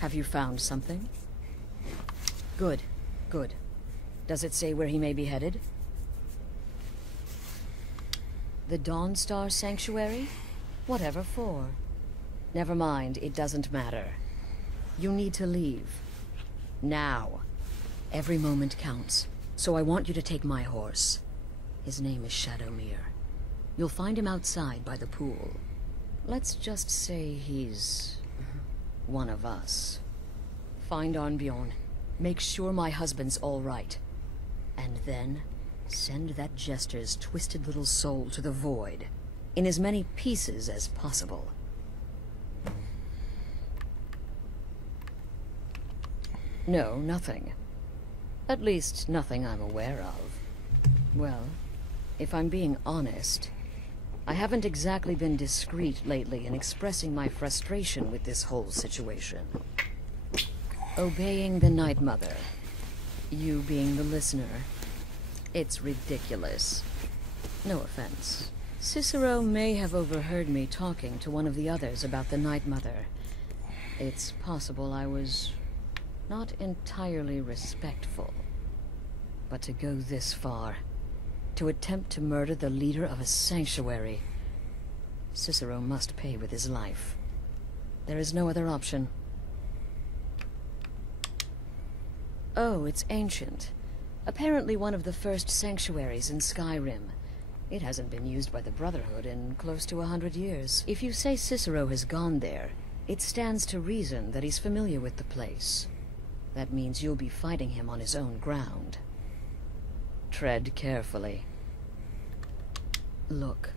Have you found something? Good, good. Does it say where he may be headed? The Dawnstar Sanctuary? Whatever for. Never mind, it doesn't matter. You need to leave. Now. Every moment counts, so I want you to take my horse. His name is Shadowmere. You'll find him outside by the pool. Let's just say he's one of us. Find Arnbjorn. Make sure my husband's all right. And then send that jester's twisted little soul to the void, in as many pieces as possible. No, nothing. At least, nothing I'm aware of. Well, if I'm being honest, I haven't exactly been discreet lately in expressing my frustration with this whole situation. Obeying the Night Mother. You being the listener. It's ridiculous. No offense. Cicero may have overheard me talking to one of the others about the Night Mother. It's possible I was not entirely respectful. But to go this far, to attempt to murder the leader of a sanctuary, Cicero must pay with his life. There is no other option. Oh, it's ancient. Apparently one of the first sanctuaries in Skyrim. It hasn't been used by the Brotherhood in close to 100 years. If you say Cicero has gone there, it stands to reason that he's familiar with the place. That means you'll be fighting him on his own ground. Tread carefully. Look,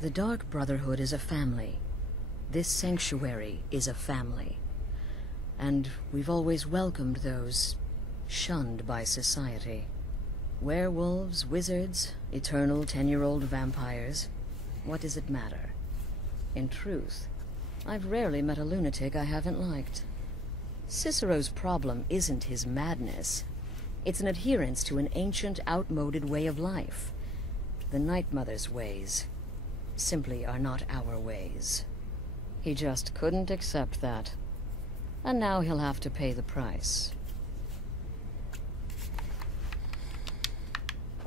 the Dark Brotherhood is a family. This sanctuary is a family. And we've always welcomed those shunned by society. Werewolves, wizards, eternal 10-year-old vampires. What does it matter? In truth, I've rarely met a lunatic I haven't liked. Cicero's problem isn't his madness. It's an adherence to an ancient, outmoded way of life. The Night Mother's ways simply are not our ways. He just couldn't accept that. And now he'll have to pay the price.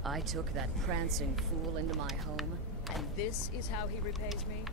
I took that prancing fool into my home, and this is how he repays me?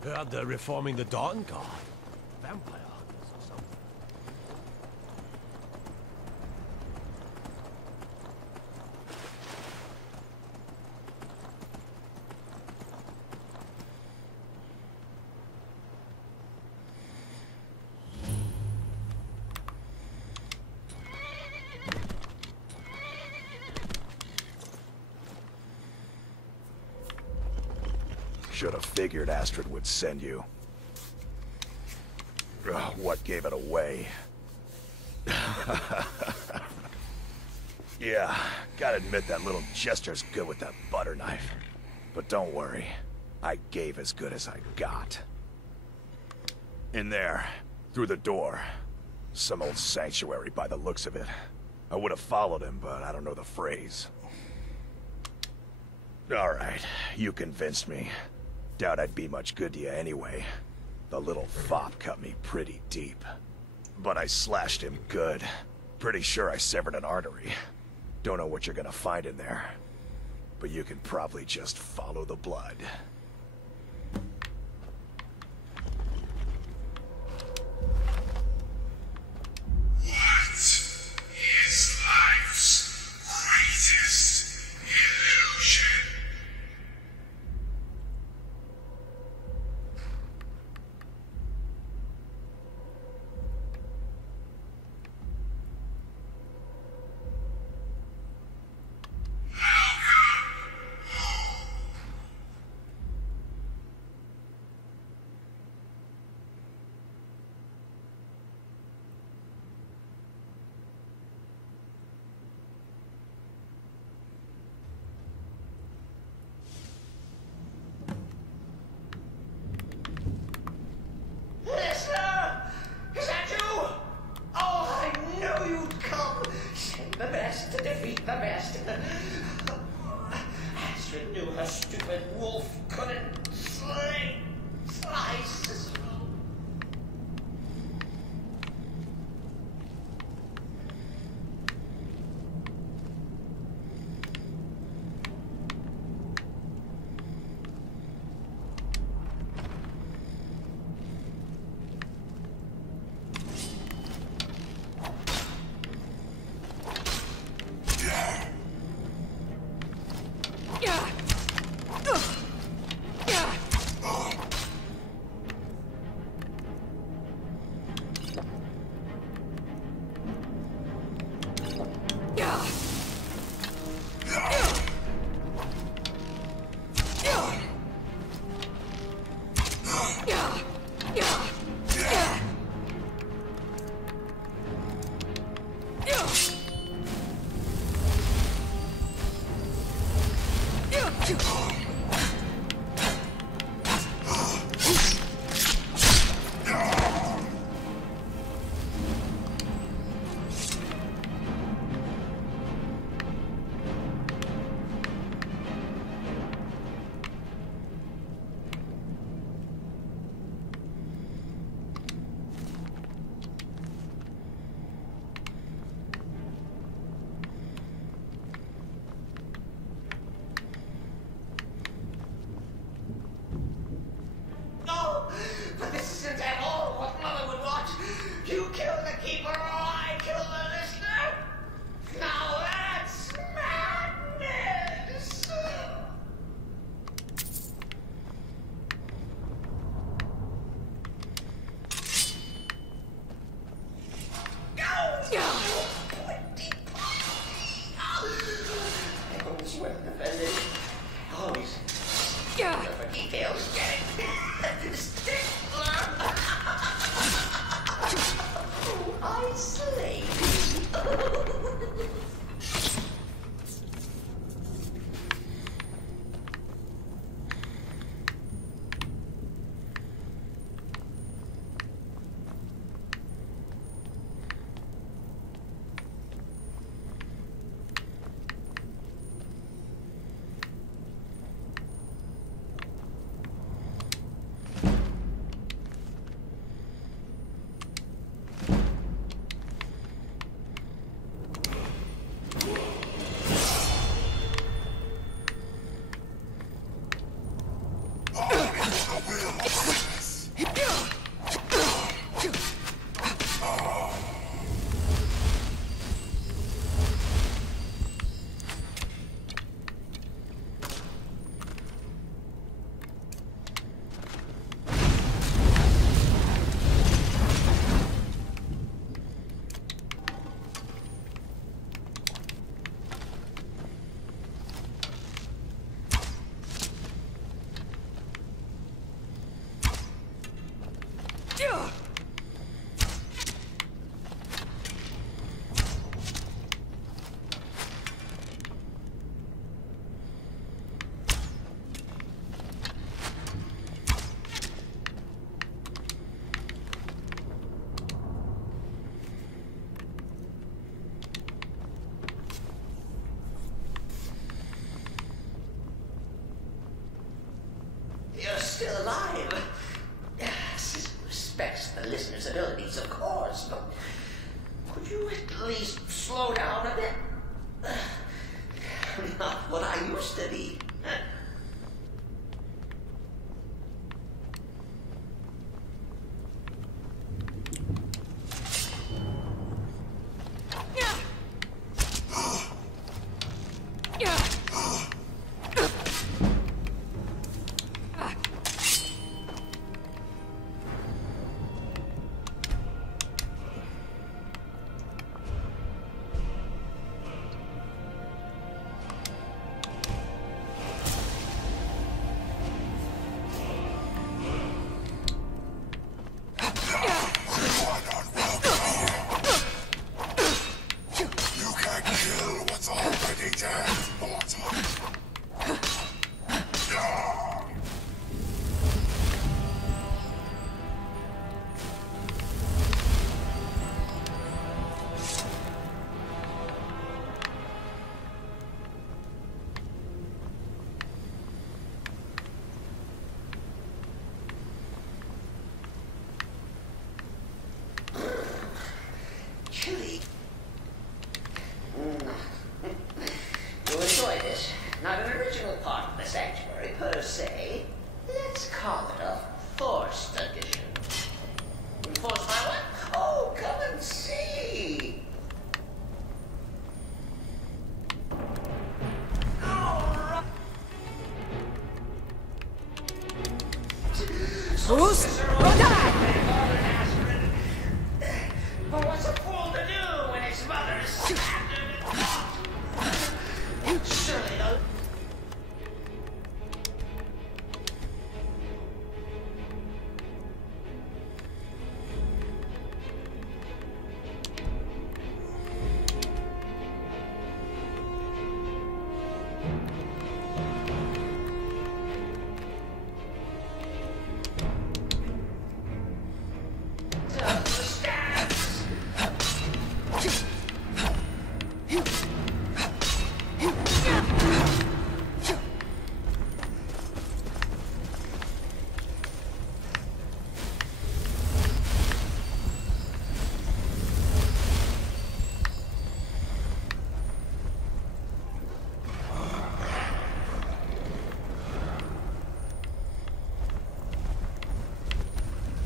Heard they're reforming the Dawn Guard. Vampire hunters or something. Should have figured Astrid would send you. Ugh, what gave it away? Yeah, gotta admit that little Jester's good with that butter knife. But don't worry, I gave as good as I got. In there, through the door. Some old sanctuary by the looks of it. I would have followed him, but I don't know the phrase. Alright, you convinced me. Doubt I'd be much good to you anyway. The little fop cut me pretty deep. But I slashed him good. Pretty sure I severed an artery. Don't know what you're gonna find in there. But you can probably just follow the blood. What is life's greatest illusion? Astrid knew her stupid wolf couldn't slice his throat. still alive. Respects the listener's abilities, of course, but could you at least slow down a bit? Not what I used to be. Who's? But what's a fool to do when his mother is stabbed? Surely though.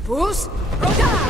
Bruce, Rodan!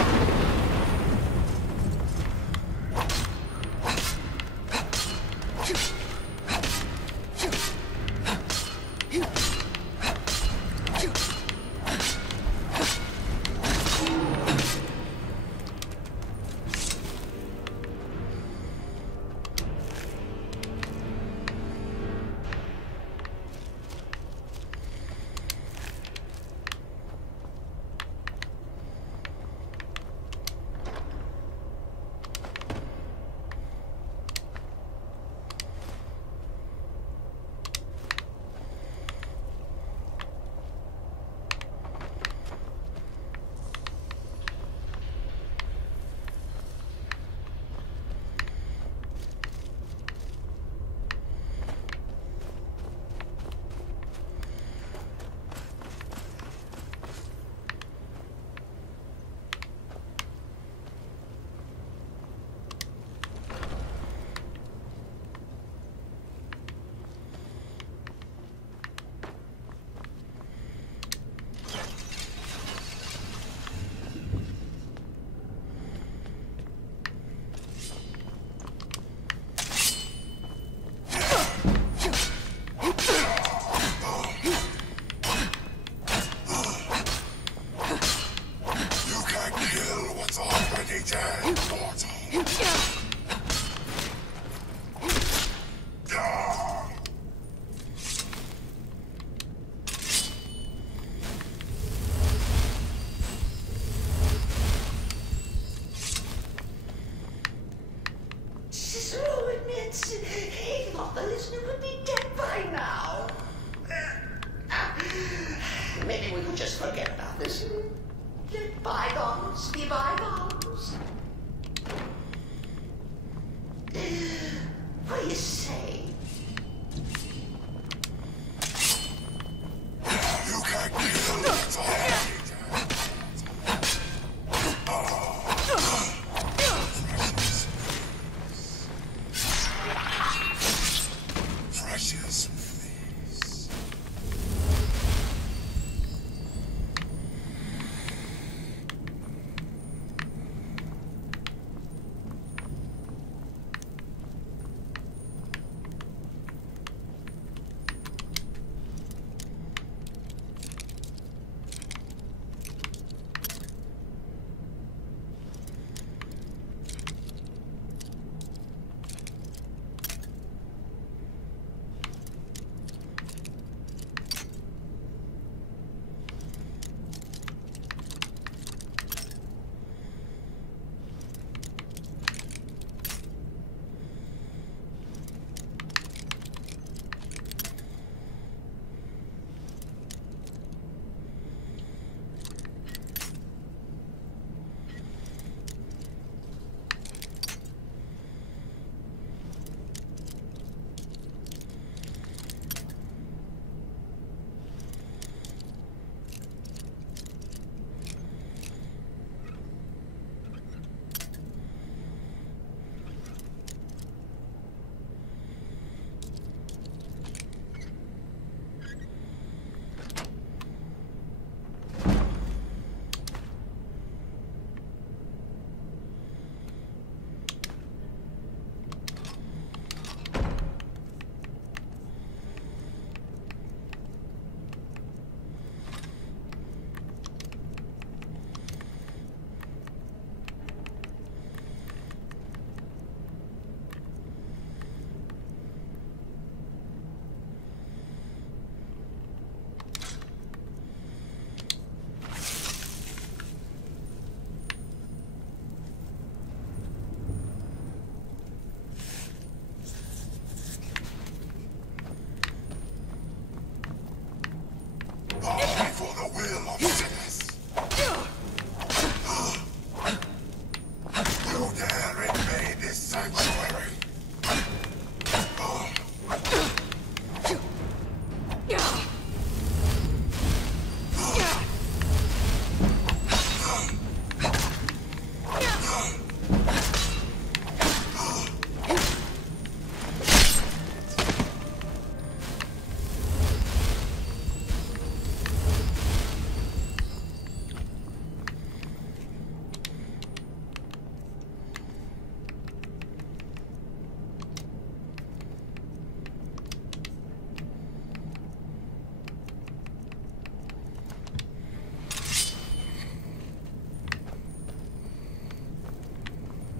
Maybe we could just forget about this. Let bygones be bygones. What do you say? You can't kill Bow before the will of sinners. Who dare invade this sanctuary?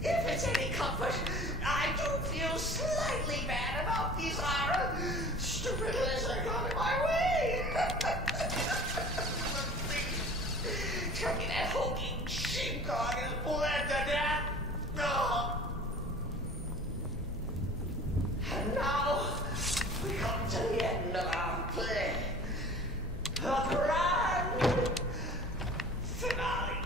If it's any comfort, I do feel slightly bad about these stupid lizard got in my way. Turkey, that hulking sheepdog is bled to death. Oh. And now we come to the end of our play. A grand finale.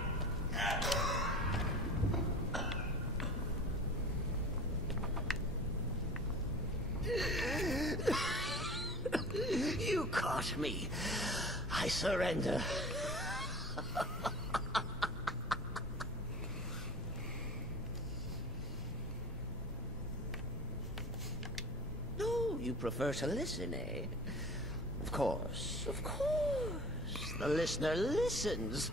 You caught me. I surrender. No, you prefer to listen, eh? Of course, of course. The listener listens.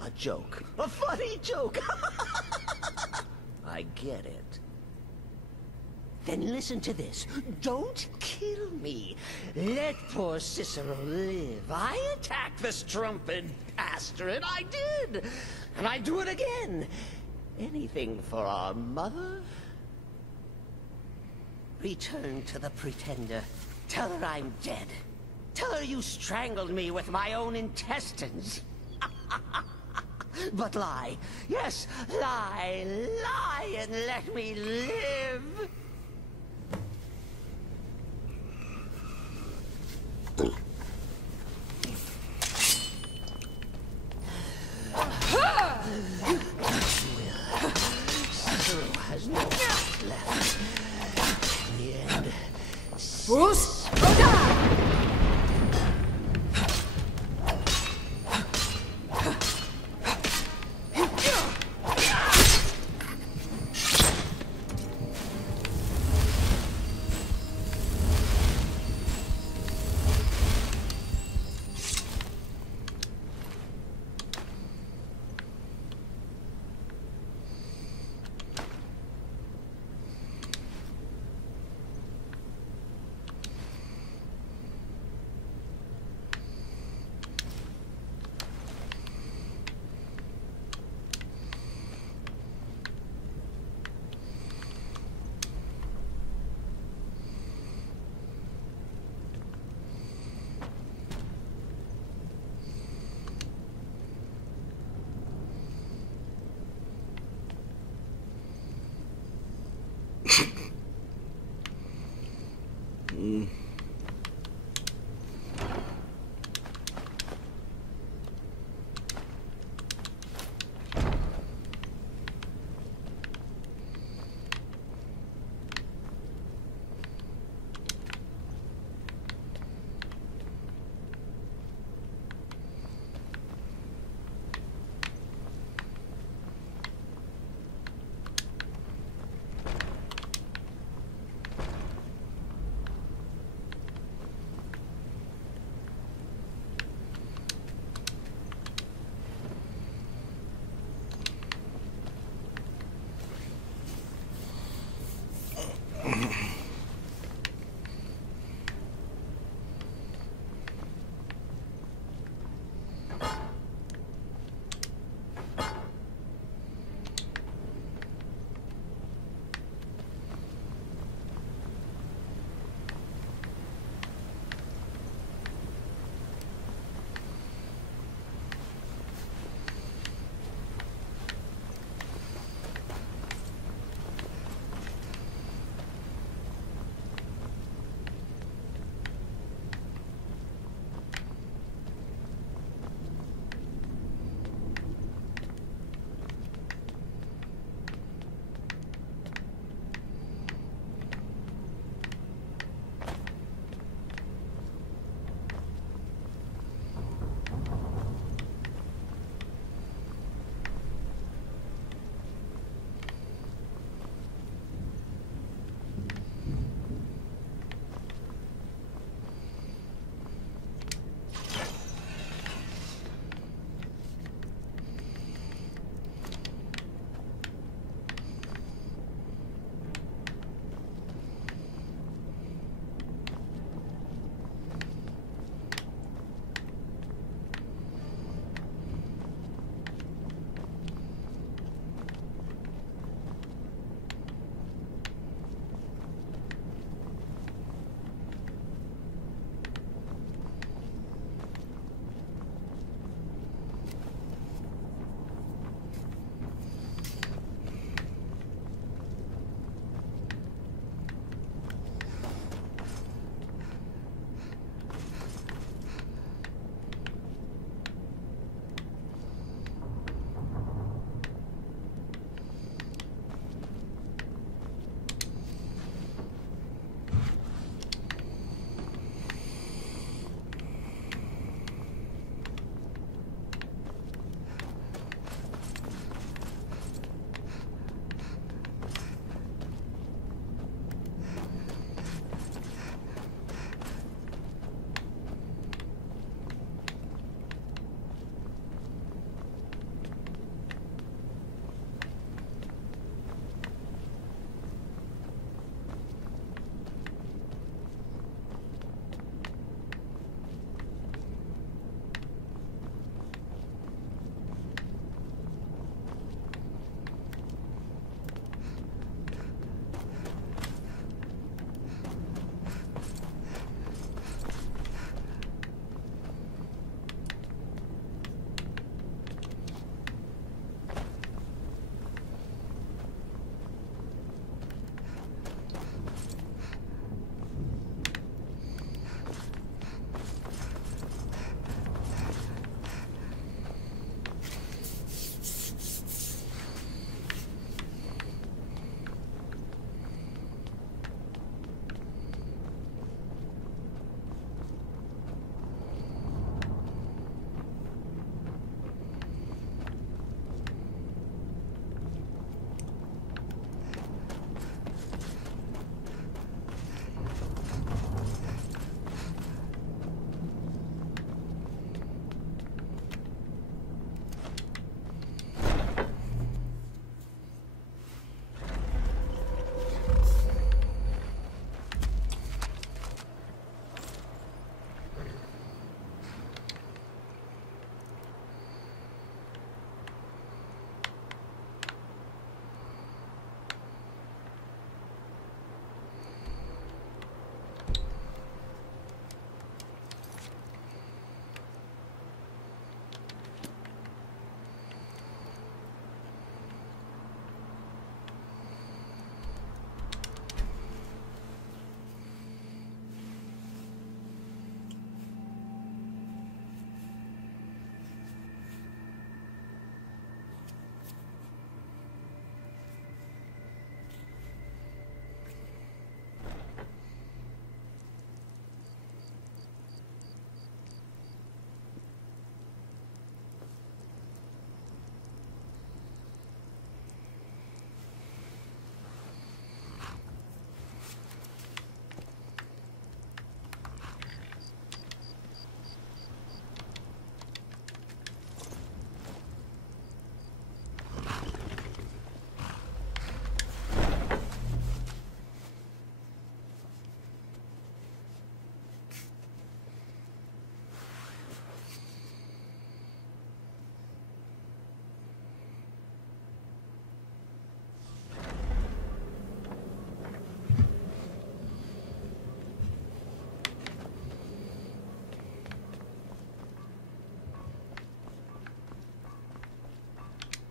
A joke. A funny joke. I get it. Then listen to this. Don't kill me. Let poor Cicero live. I attacked the strumpet bastard. I did. And I do it again. Anything for our mother? Return to the Pretender. Tell her I'm dead. Tell her you strangled me with my own intestines. But lie. Yes, lie. Lie and let me live. Cicero has no left. In the end, Bruce,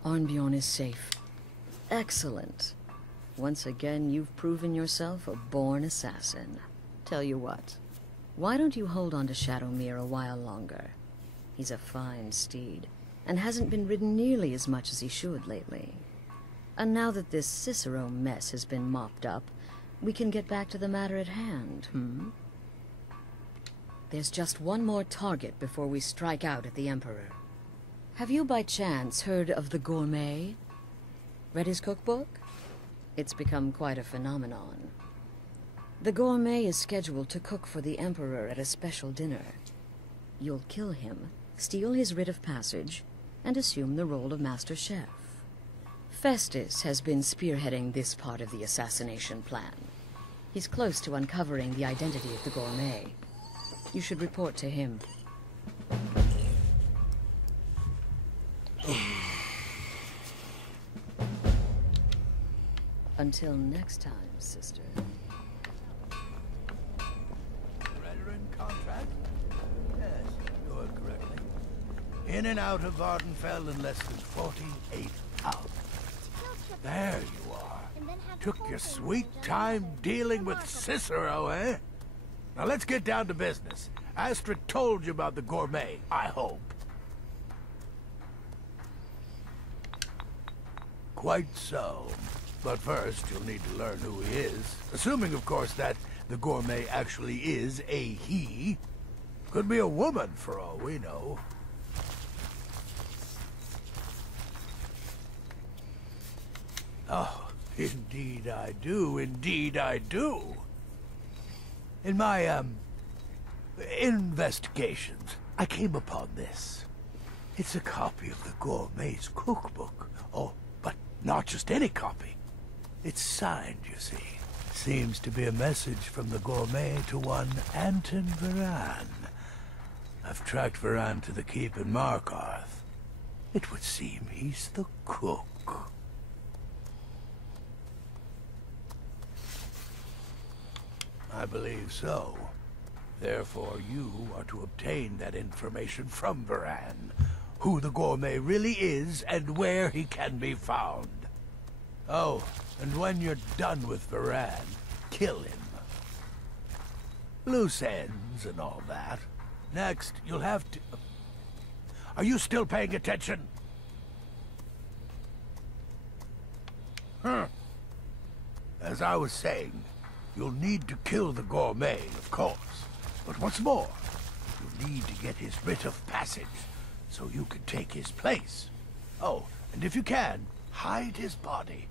Arnbjorn is safe. Excellent. Once again, you've proven yourself a born assassin. Tell you what, why don't you hold on to Shadowmere a while longer? He's a fine steed, and hasn't been ridden nearly as much as he should lately. And now that this Cicero mess has been mopped up, we can get back to the matter at hand, There's just one more target before we strike out at the Emperor. Have you by chance heard of the Gourmet? Read his cookbook? It's become quite a phenomenon. The Gourmet is scheduled to cook for the Emperor at a special dinner. You'll kill him, steal his writ of passage, and assume the role of Master Chef. Festus has been spearheading this part of the assassination plan. He's close to uncovering the identity of the Gourmet. You should report to him. Until next time, sister. Veteran contract? Yes, you heard correctly. In and out of Vardenfell in less than 48 hours. There you are. Took your sweet time dealing with Cicero, eh? Now let's get down to business. Astrid told you about the Gourmet, I hope. Quite so. But first, you'll need to learn who he is. Assuming, of course, that the Gourmet actually is a he. Could be a woman, for all we know. Oh, indeed I do. Indeed I do. In my, investigations, I came upon this. It's a copy of the Gourmet's cookbook. Oh, but not just any copy. It's signed, you see. Seems to be a message from the Gourmet to one Anton Varan. I've tracked Varan to the keep in Markarth. It would seem he's the cook. I believe so. Therefore, you are to obtain that information from Varan. Who the Gourmet really is, and where he can be found. Oh, and when you're done with Varan, kill him. Loose ends and all that. Next, you'll have to... Are you still paying attention? As I was saying, you'll need to kill the Gourmet, of course. But what's more, you'll need to get his writ of passage, so you can take his place. Oh, and if you can, hide his body.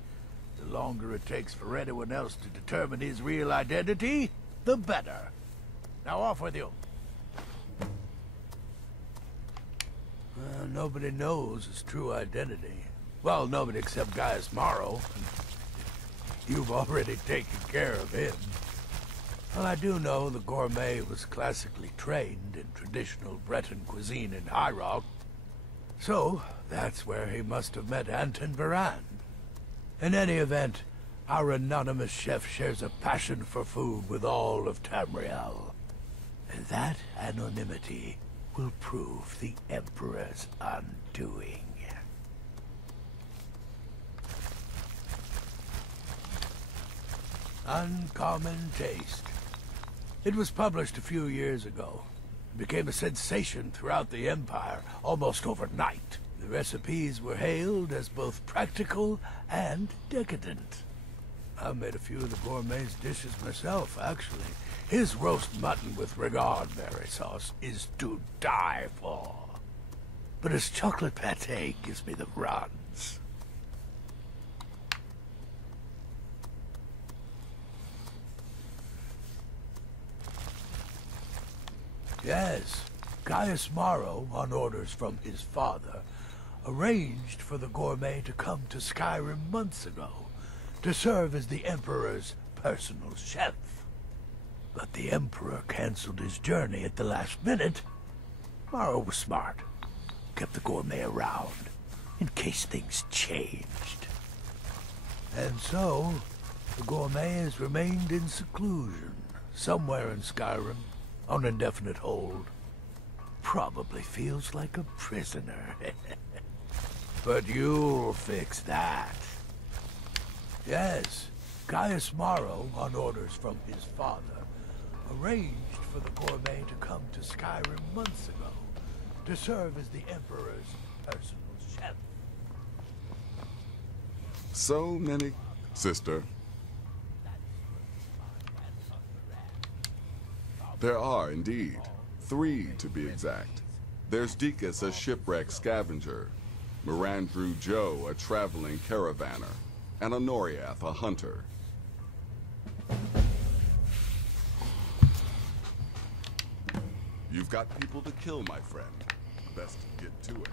The longer it takes for anyone else to determine his real identity, the better. Now off with you. Nobody knows his true identity. Well, nobody except Gaius Morrow. You've already taken care of him. Well, I do know the Gourmet was classically trained in traditional Breton cuisine in High Rock. So, that's where he must have met Anton Varan. In any event, our anonymous chef shares a passion for food with all of Tamriel. And that anonymity will prove the Emperor's undoing. Uncommon Taste. It was published a few years ago. It became a sensation throughout the Empire, almost overnight. The recipes were hailed as both practical and decadent. I've made a few of the Gourmet's dishes myself, actually. His roast mutton with regard berry sauce is to die for. But his chocolate pâté gives me the runs. Yes, Gaius Morrow, on orders from his father, arranged for the Gourmet to come to Skyrim months ago, to serve as the Emperor's personal chef. But the Emperor canceled his journey at the last minute. Morrow was smart. Kept the Gourmet around, in case things changed. And so, the Gourmet has remained in seclusion, somewhere in Skyrim, on indefinite hold. Probably feels like a prisoner. But you'll fix that. Yes, Gaius Morrow, on orders from his father, arranged for the gourmet to come to Skyrim months ago to serve as the Emperor's personal chef. So many... Sister. There are, indeed. 3, to be exact. There's Deacus, a shipwreck scavenger. Mirandrew Joe, a traveling caravaner. And Honoriath, a hunter. You've got people to kill, my friend. Best get to it.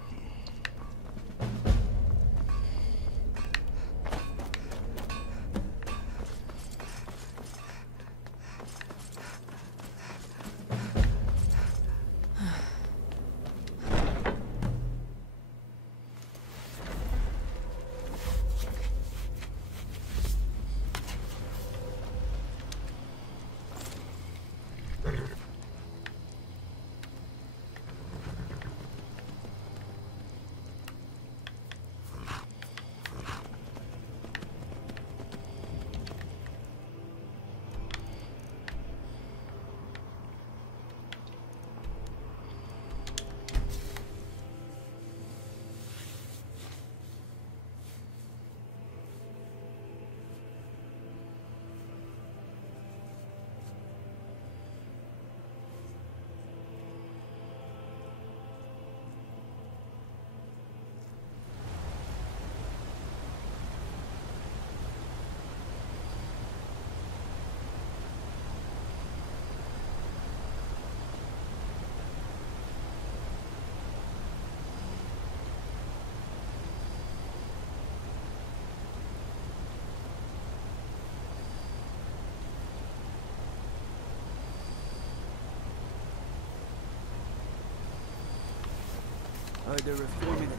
They're reforming it.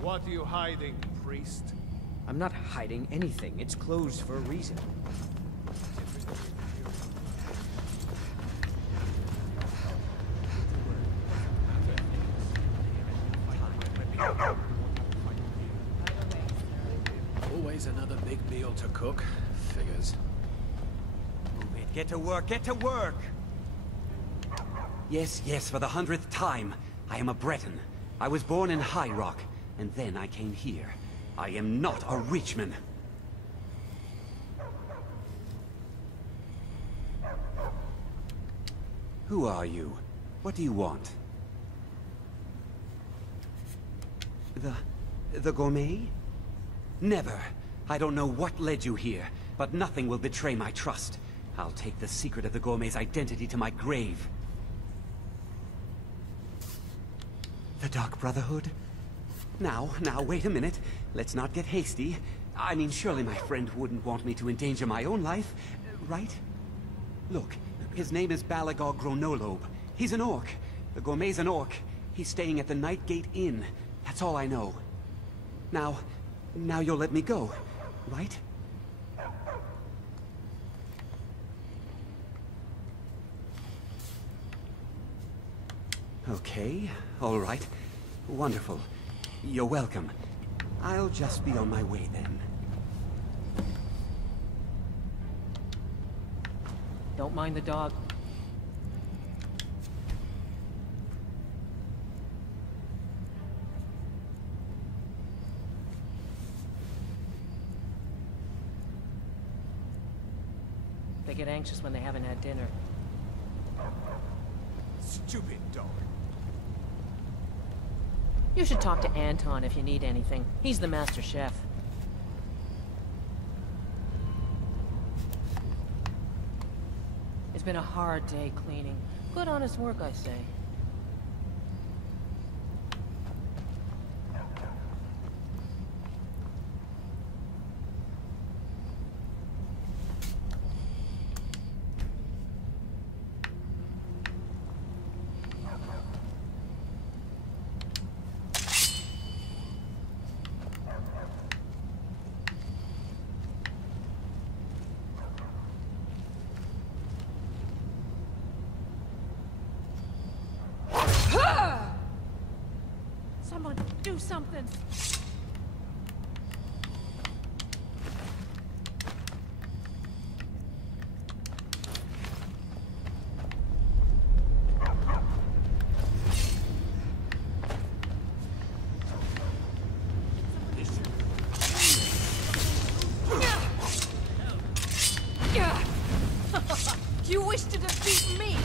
What are you hiding, priest? I'm not hiding anything. It's closed for a reason. Always another big meal to cook. Figures. Move it. Get to work. Get to work! Yes, yes, for the 100th time. I am a Breton. I was born in High Rock, and then I came here. I am not a Reachman. Who are you? What do you want? The gourmet? Never. I don't know what led you here, but nothing will betray my trust. I'll take the secret of the gourmet's identity to my grave. The Dark Brotherhood? Now, wait a minute. Let's not get hasty. I mean, surely my friend wouldn't want me to endanger my own life, right? Look, his name is Balagog Gronolobe. He's an orc. The gourmet's an orc. He's staying at the Nightgate Inn. That's all I know. Now you'll let me go, right? Okay, all right. Wonderful. You're welcome. I'll just be on my way then. Don't mind the dog. They get anxious when they haven't had dinner. Stupid dog. You should talk to Anton if you need anything. He's the master chef. It's been a hard day cleaning. Good honest work, I say. Someone do something. You wish to defeat me?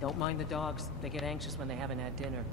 Don't mind the dogs. They get anxious when they haven't had dinner.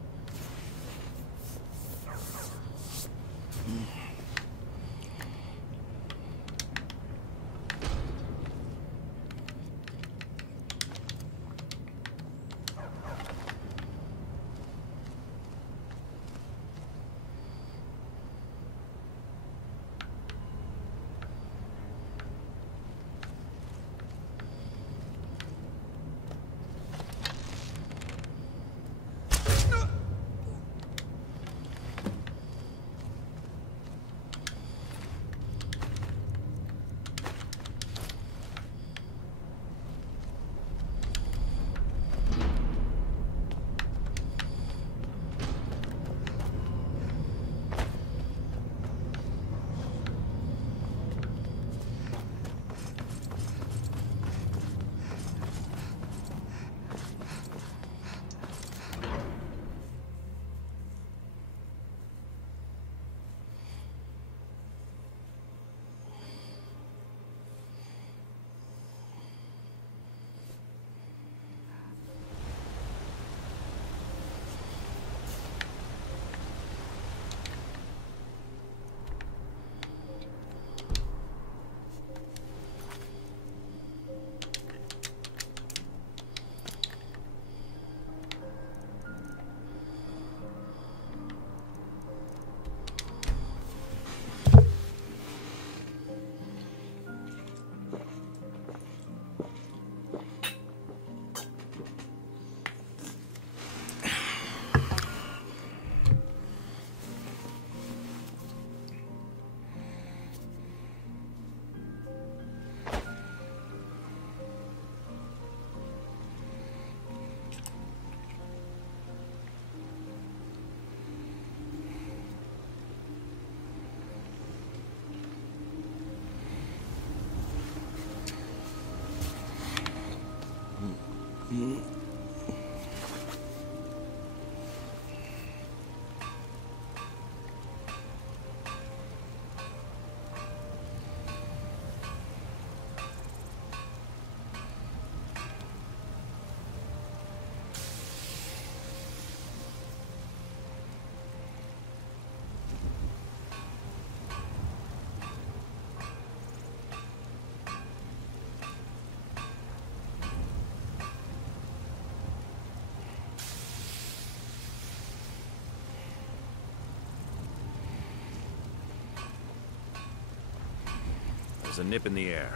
There's a nip in the air.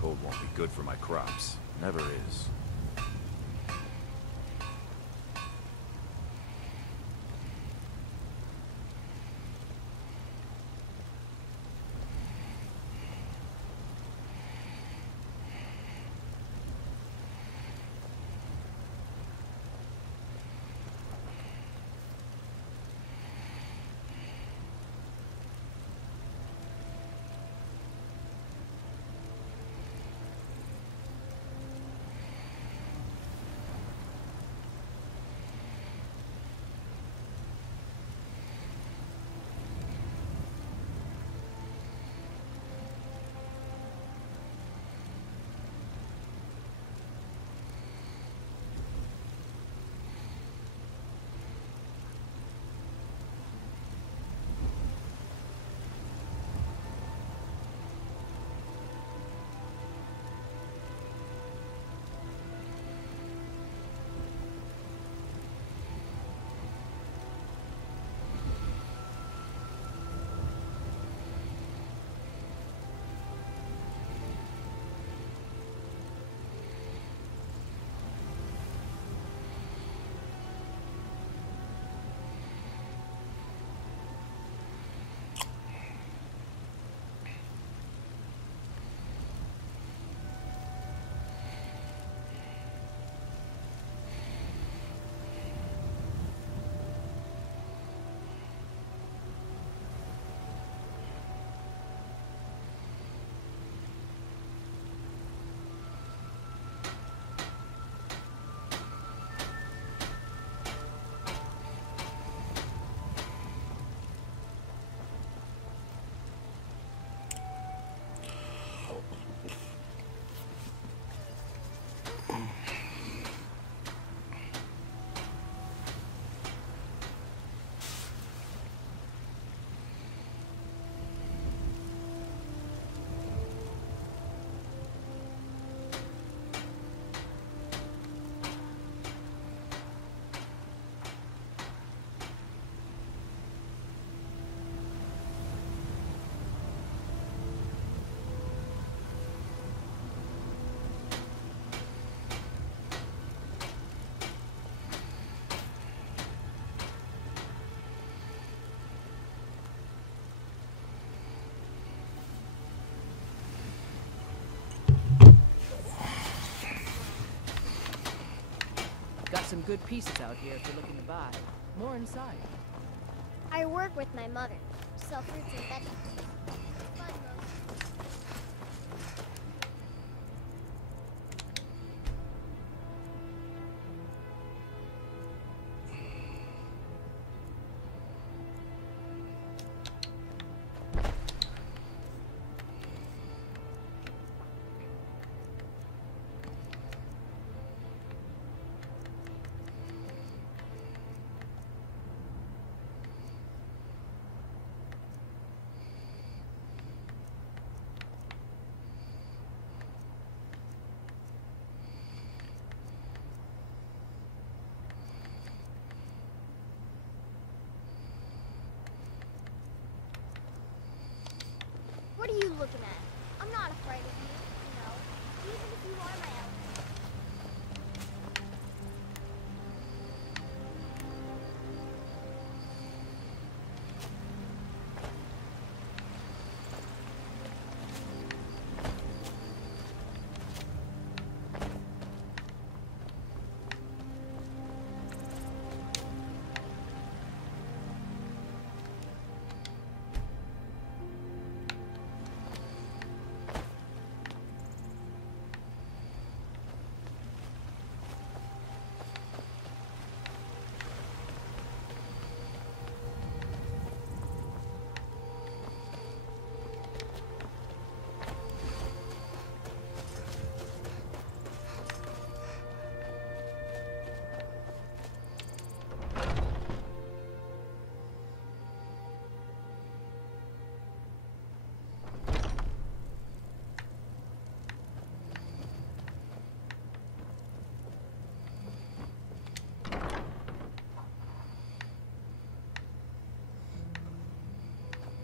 Cold won't be good for my crops. Never is. some good pieces out here if you're looking to buy. More inside. I work with my mother. Sell fruits and vegetables. Fun, Mom. What are you looking at? I'm not afraid of you, you know, even if you are my elder.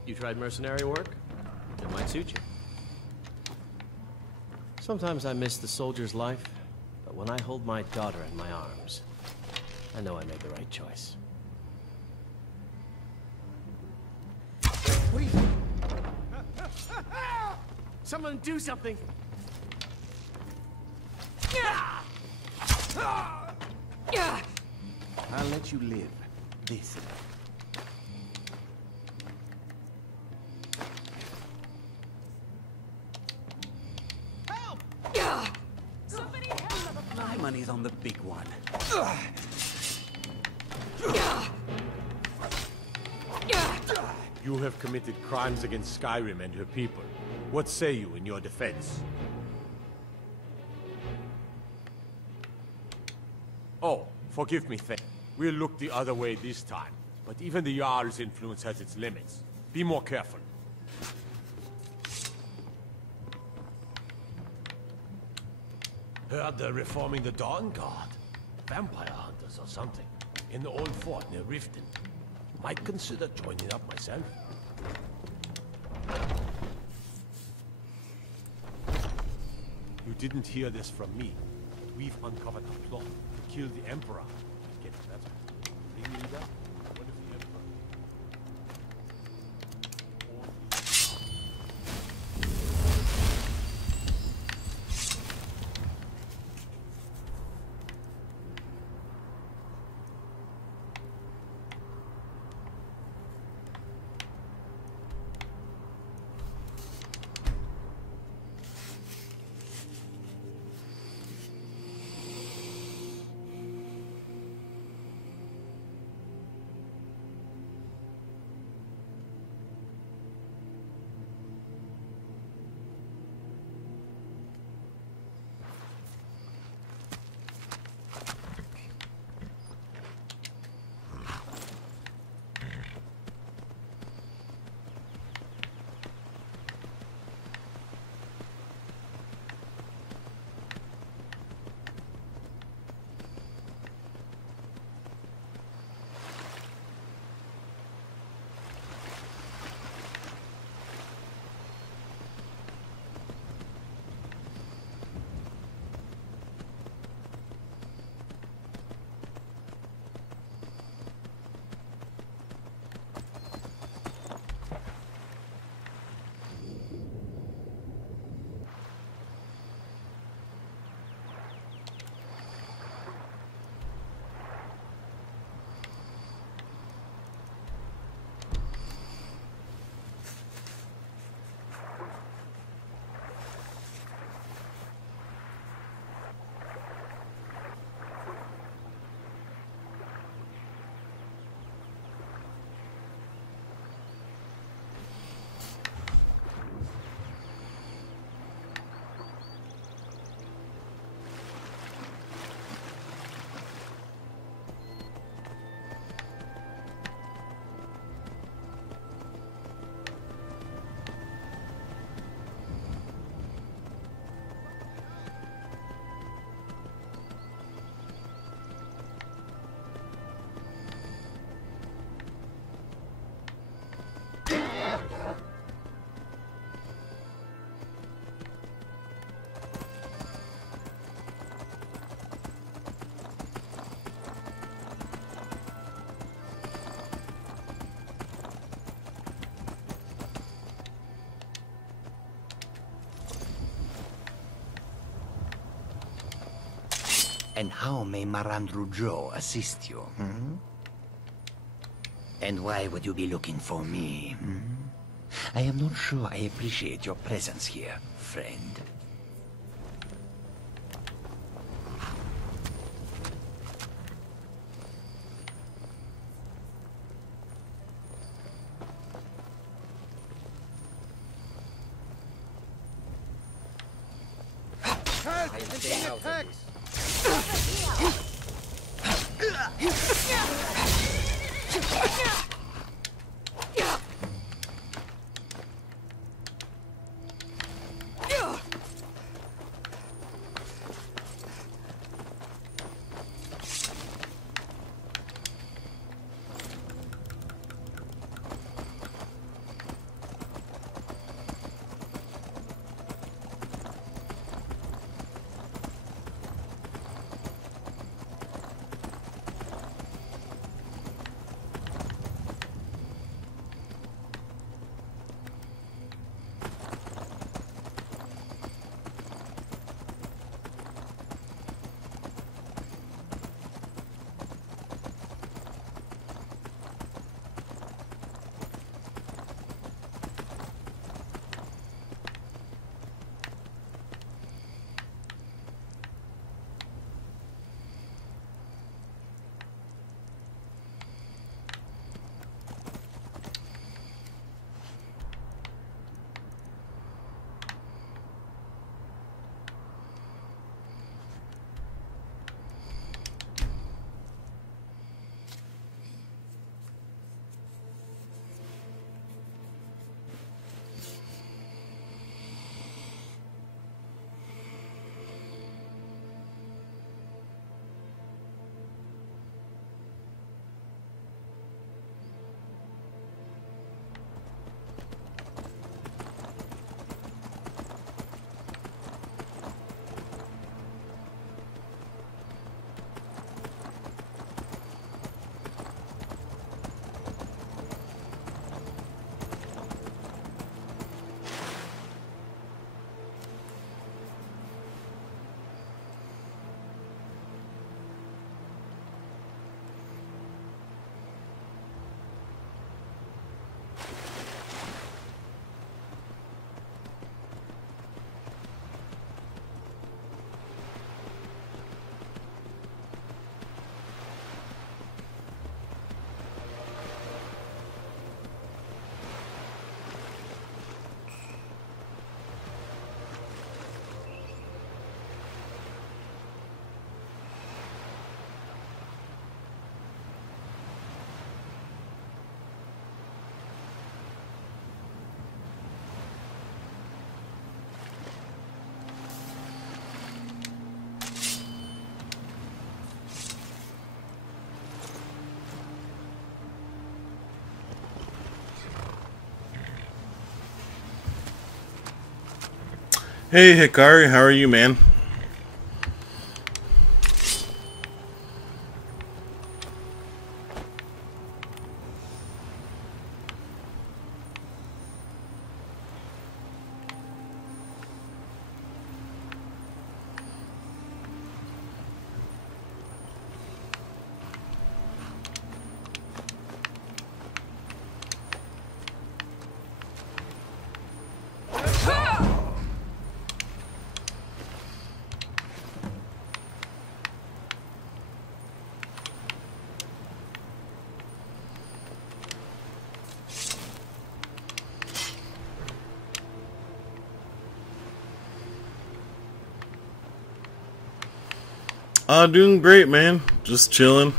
You tried mercenary work? It might suit you. Sometimes I miss the soldier's life, but when I hold my daughter in my arms, I know I made the right choice. Wait! Someone do something! I'll let you live. This. My money's on the big one. You have committed crimes against Skyrim and her people. What say you in your defense? Oh, forgive me, we'll look the other way this time. But even the Jarl's influence has its limits. Be more careful. Heard they're reforming the Dawn Guard. Vampire hunters or something. In the old fort near Riften. Might consider joining up myself. You didn't hear this from me. But we've uncovered a plot to kill the Emperor. Get better. Ringleader? What if the Emperor... And how may Marandru Joe assist you, hmm? And why would you be looking for me, hmm? I am not sure I appreciate your presence here, friend. Hey Hikari, how are you, man? Doing great, man. Just chilling.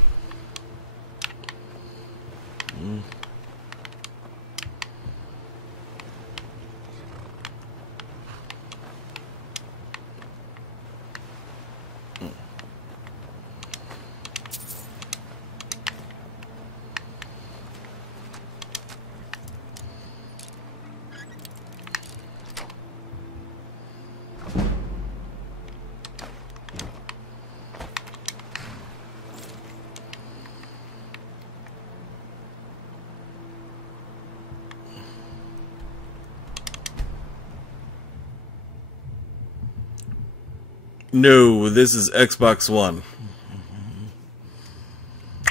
No, this is Xbox One.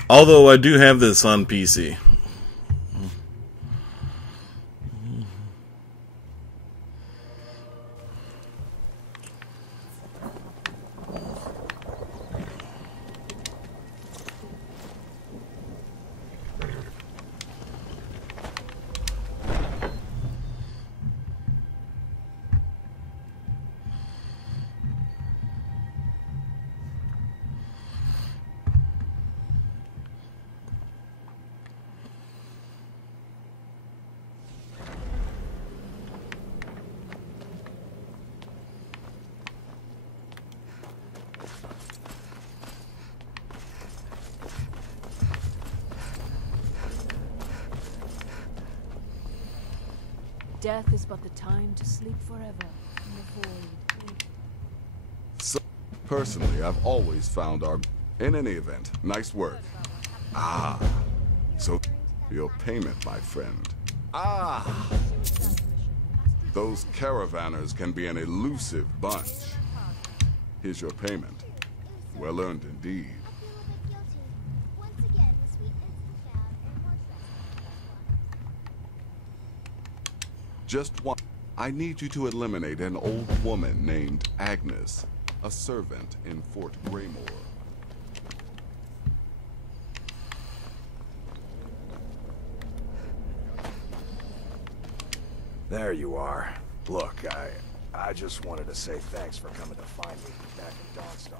Although I do have this on PC. Death is but the time to sleep forever in the void. So, personally, I've always found our... In any event, nice work. Ah, so your payment, my friend. Ah! Those caravanners can be an elusive bunch. Here's your payment. Well earned indeed. Just one. I need you to eliminate an old woman named Agnes, a servant in Fort Greymore. There you are. Look, I just wanted to say thanks for coming to find me back in Dawnstar.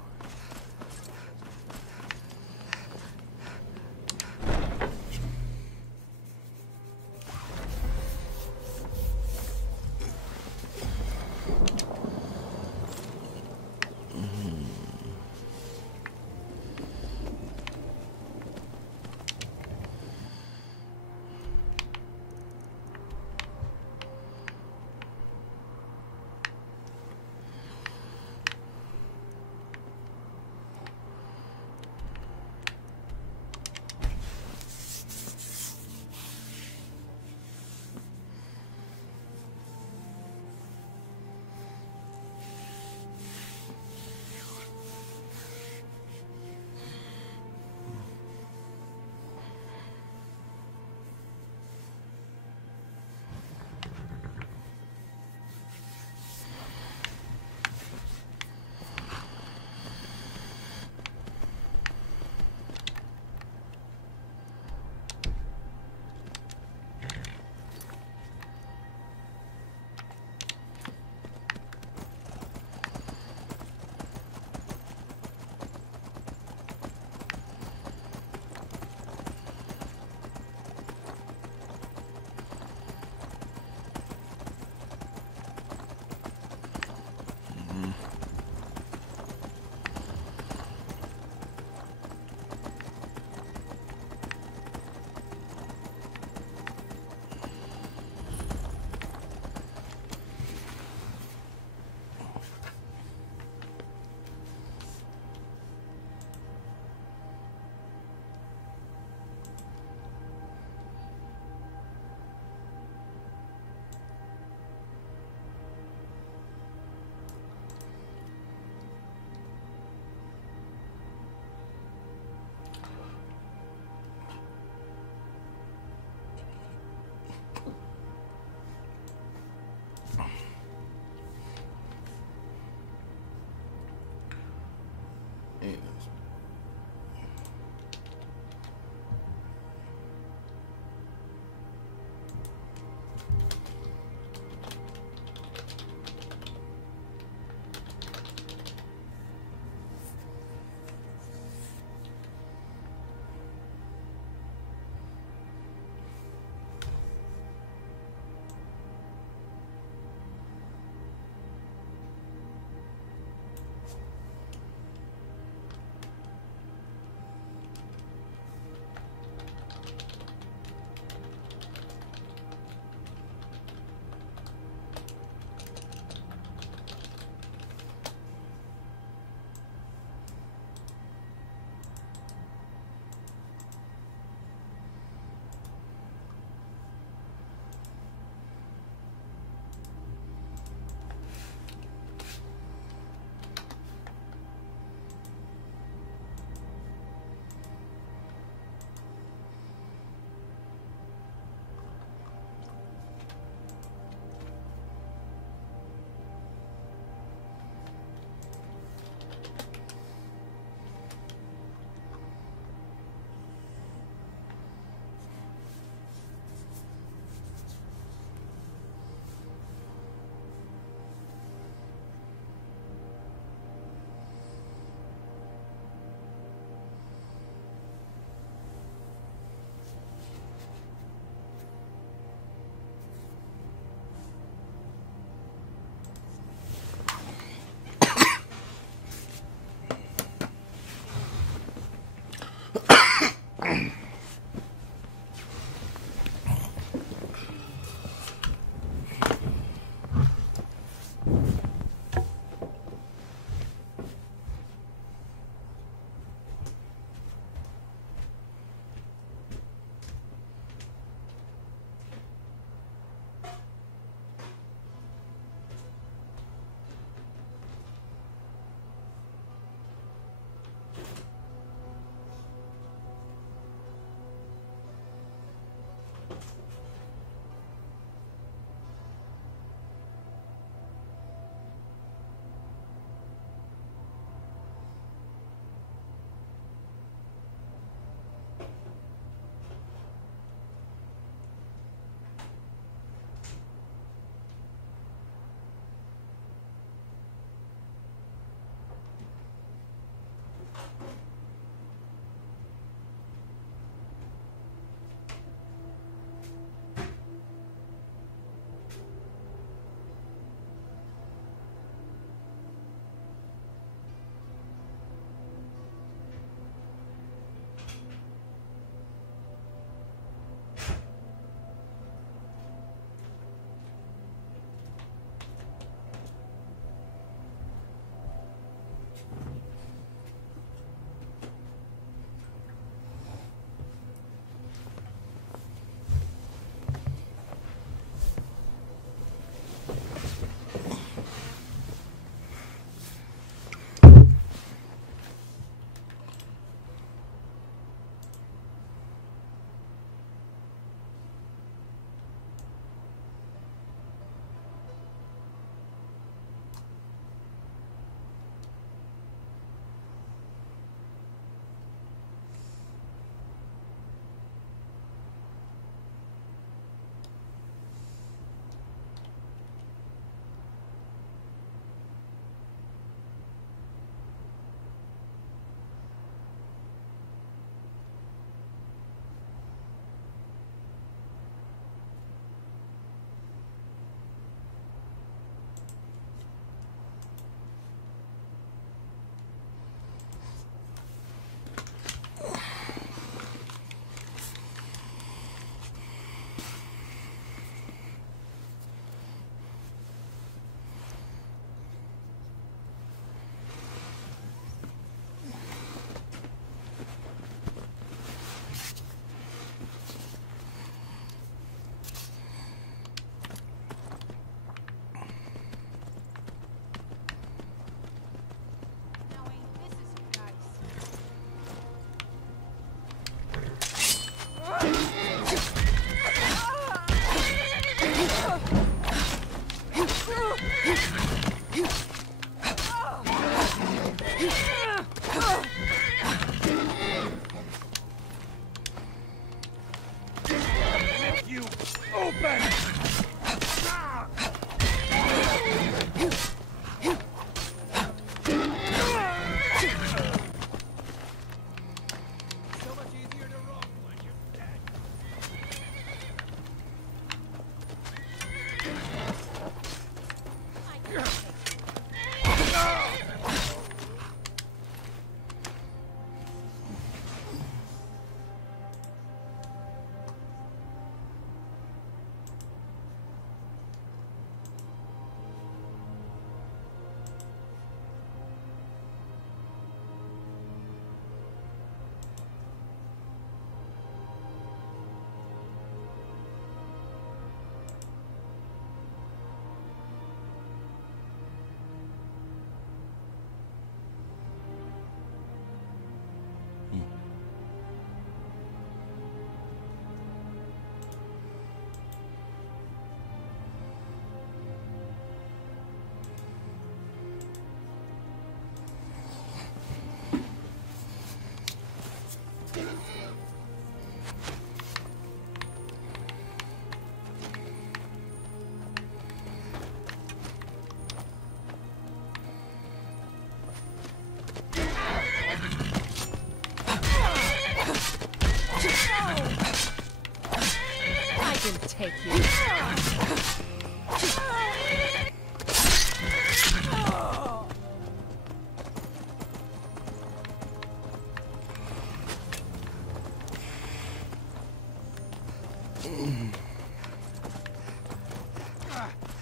Take you.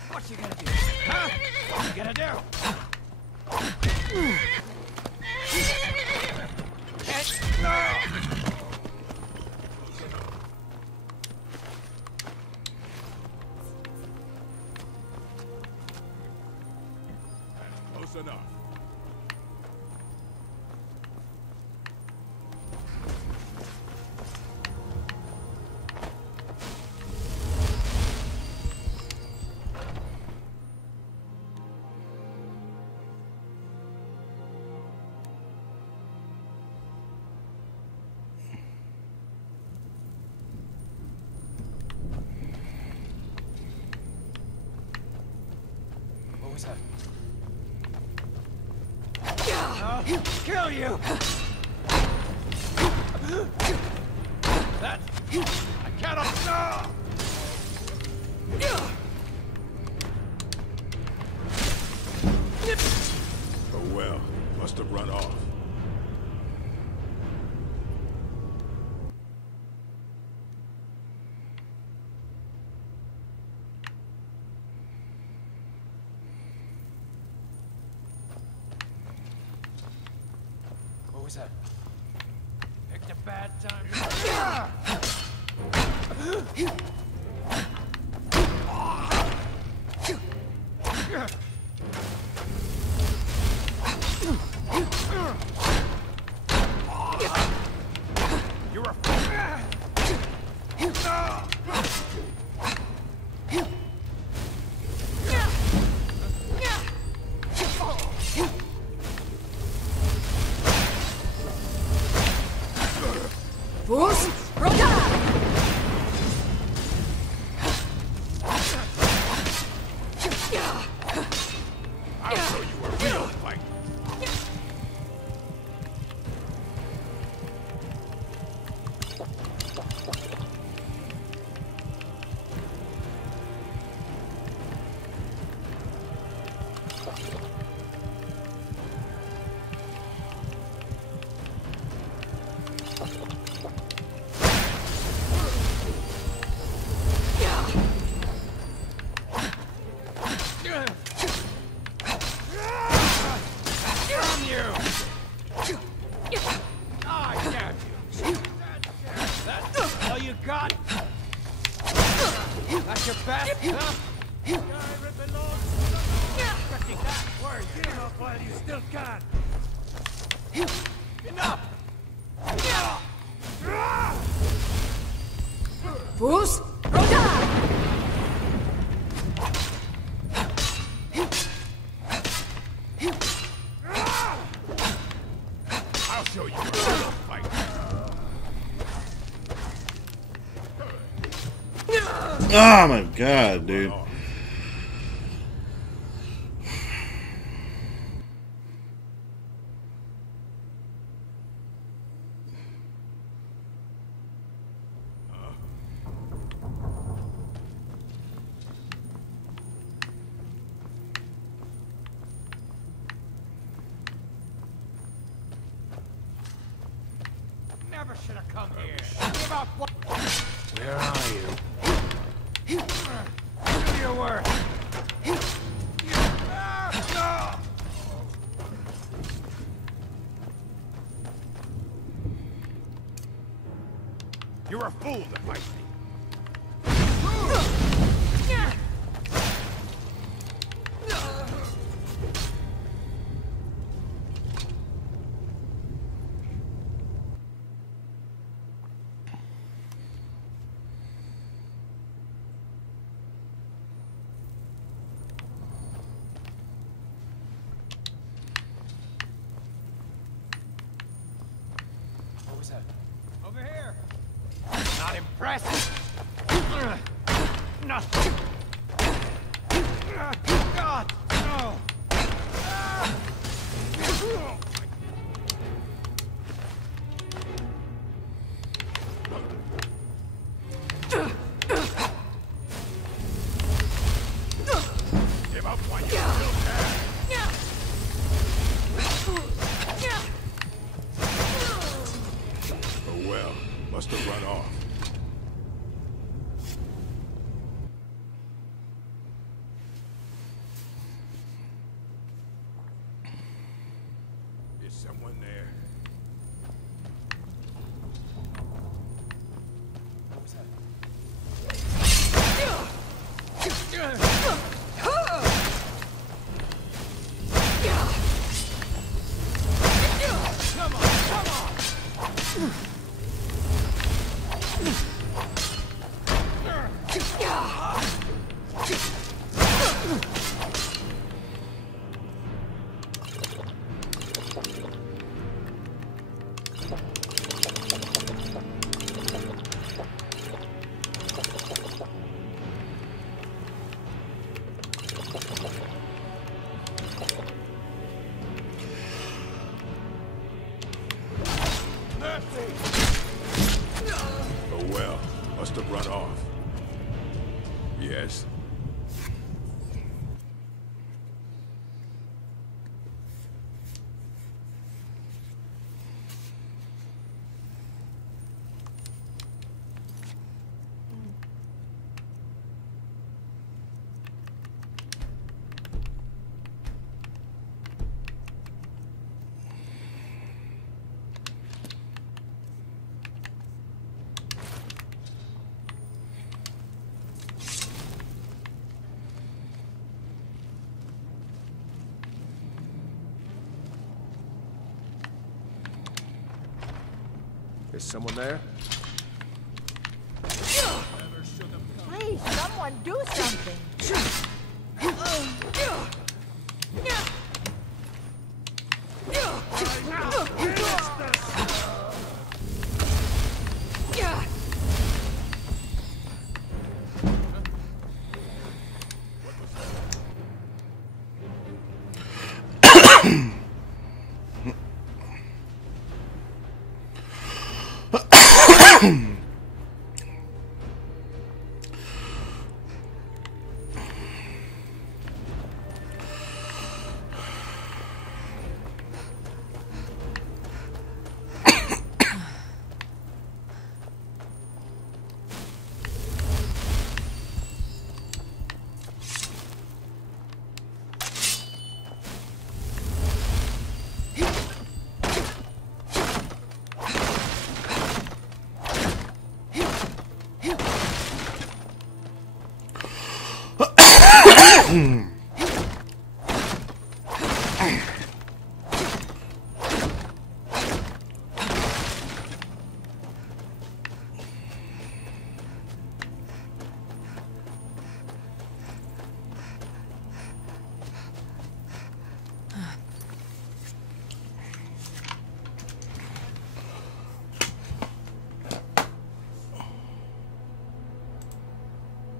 What you gonna do? Huh? What you gonna do? Close enough. What was that? I'll kill you! That... I cannot... No! Oh well, must have run off. What was that? Picked a bad time. You're a... Fools! I'll show you a real fight. That's all you got? That's your best, huh? Skyrim belongs to the... Expecting that word. Get him up while you still can. Enough! Fools! Roda! I'll show you a real fight. Oh my god, dude. come here. Give up. Where are you? Do your work. You're a fool to fight me. What was that? Over here. Not impressed. No. God, no. Give up while you still can. Oh well, must have run off. Is someone there? What was that? Come on, come on! Oh well, must have run off. Yes. Is someone there? Please, someone do something.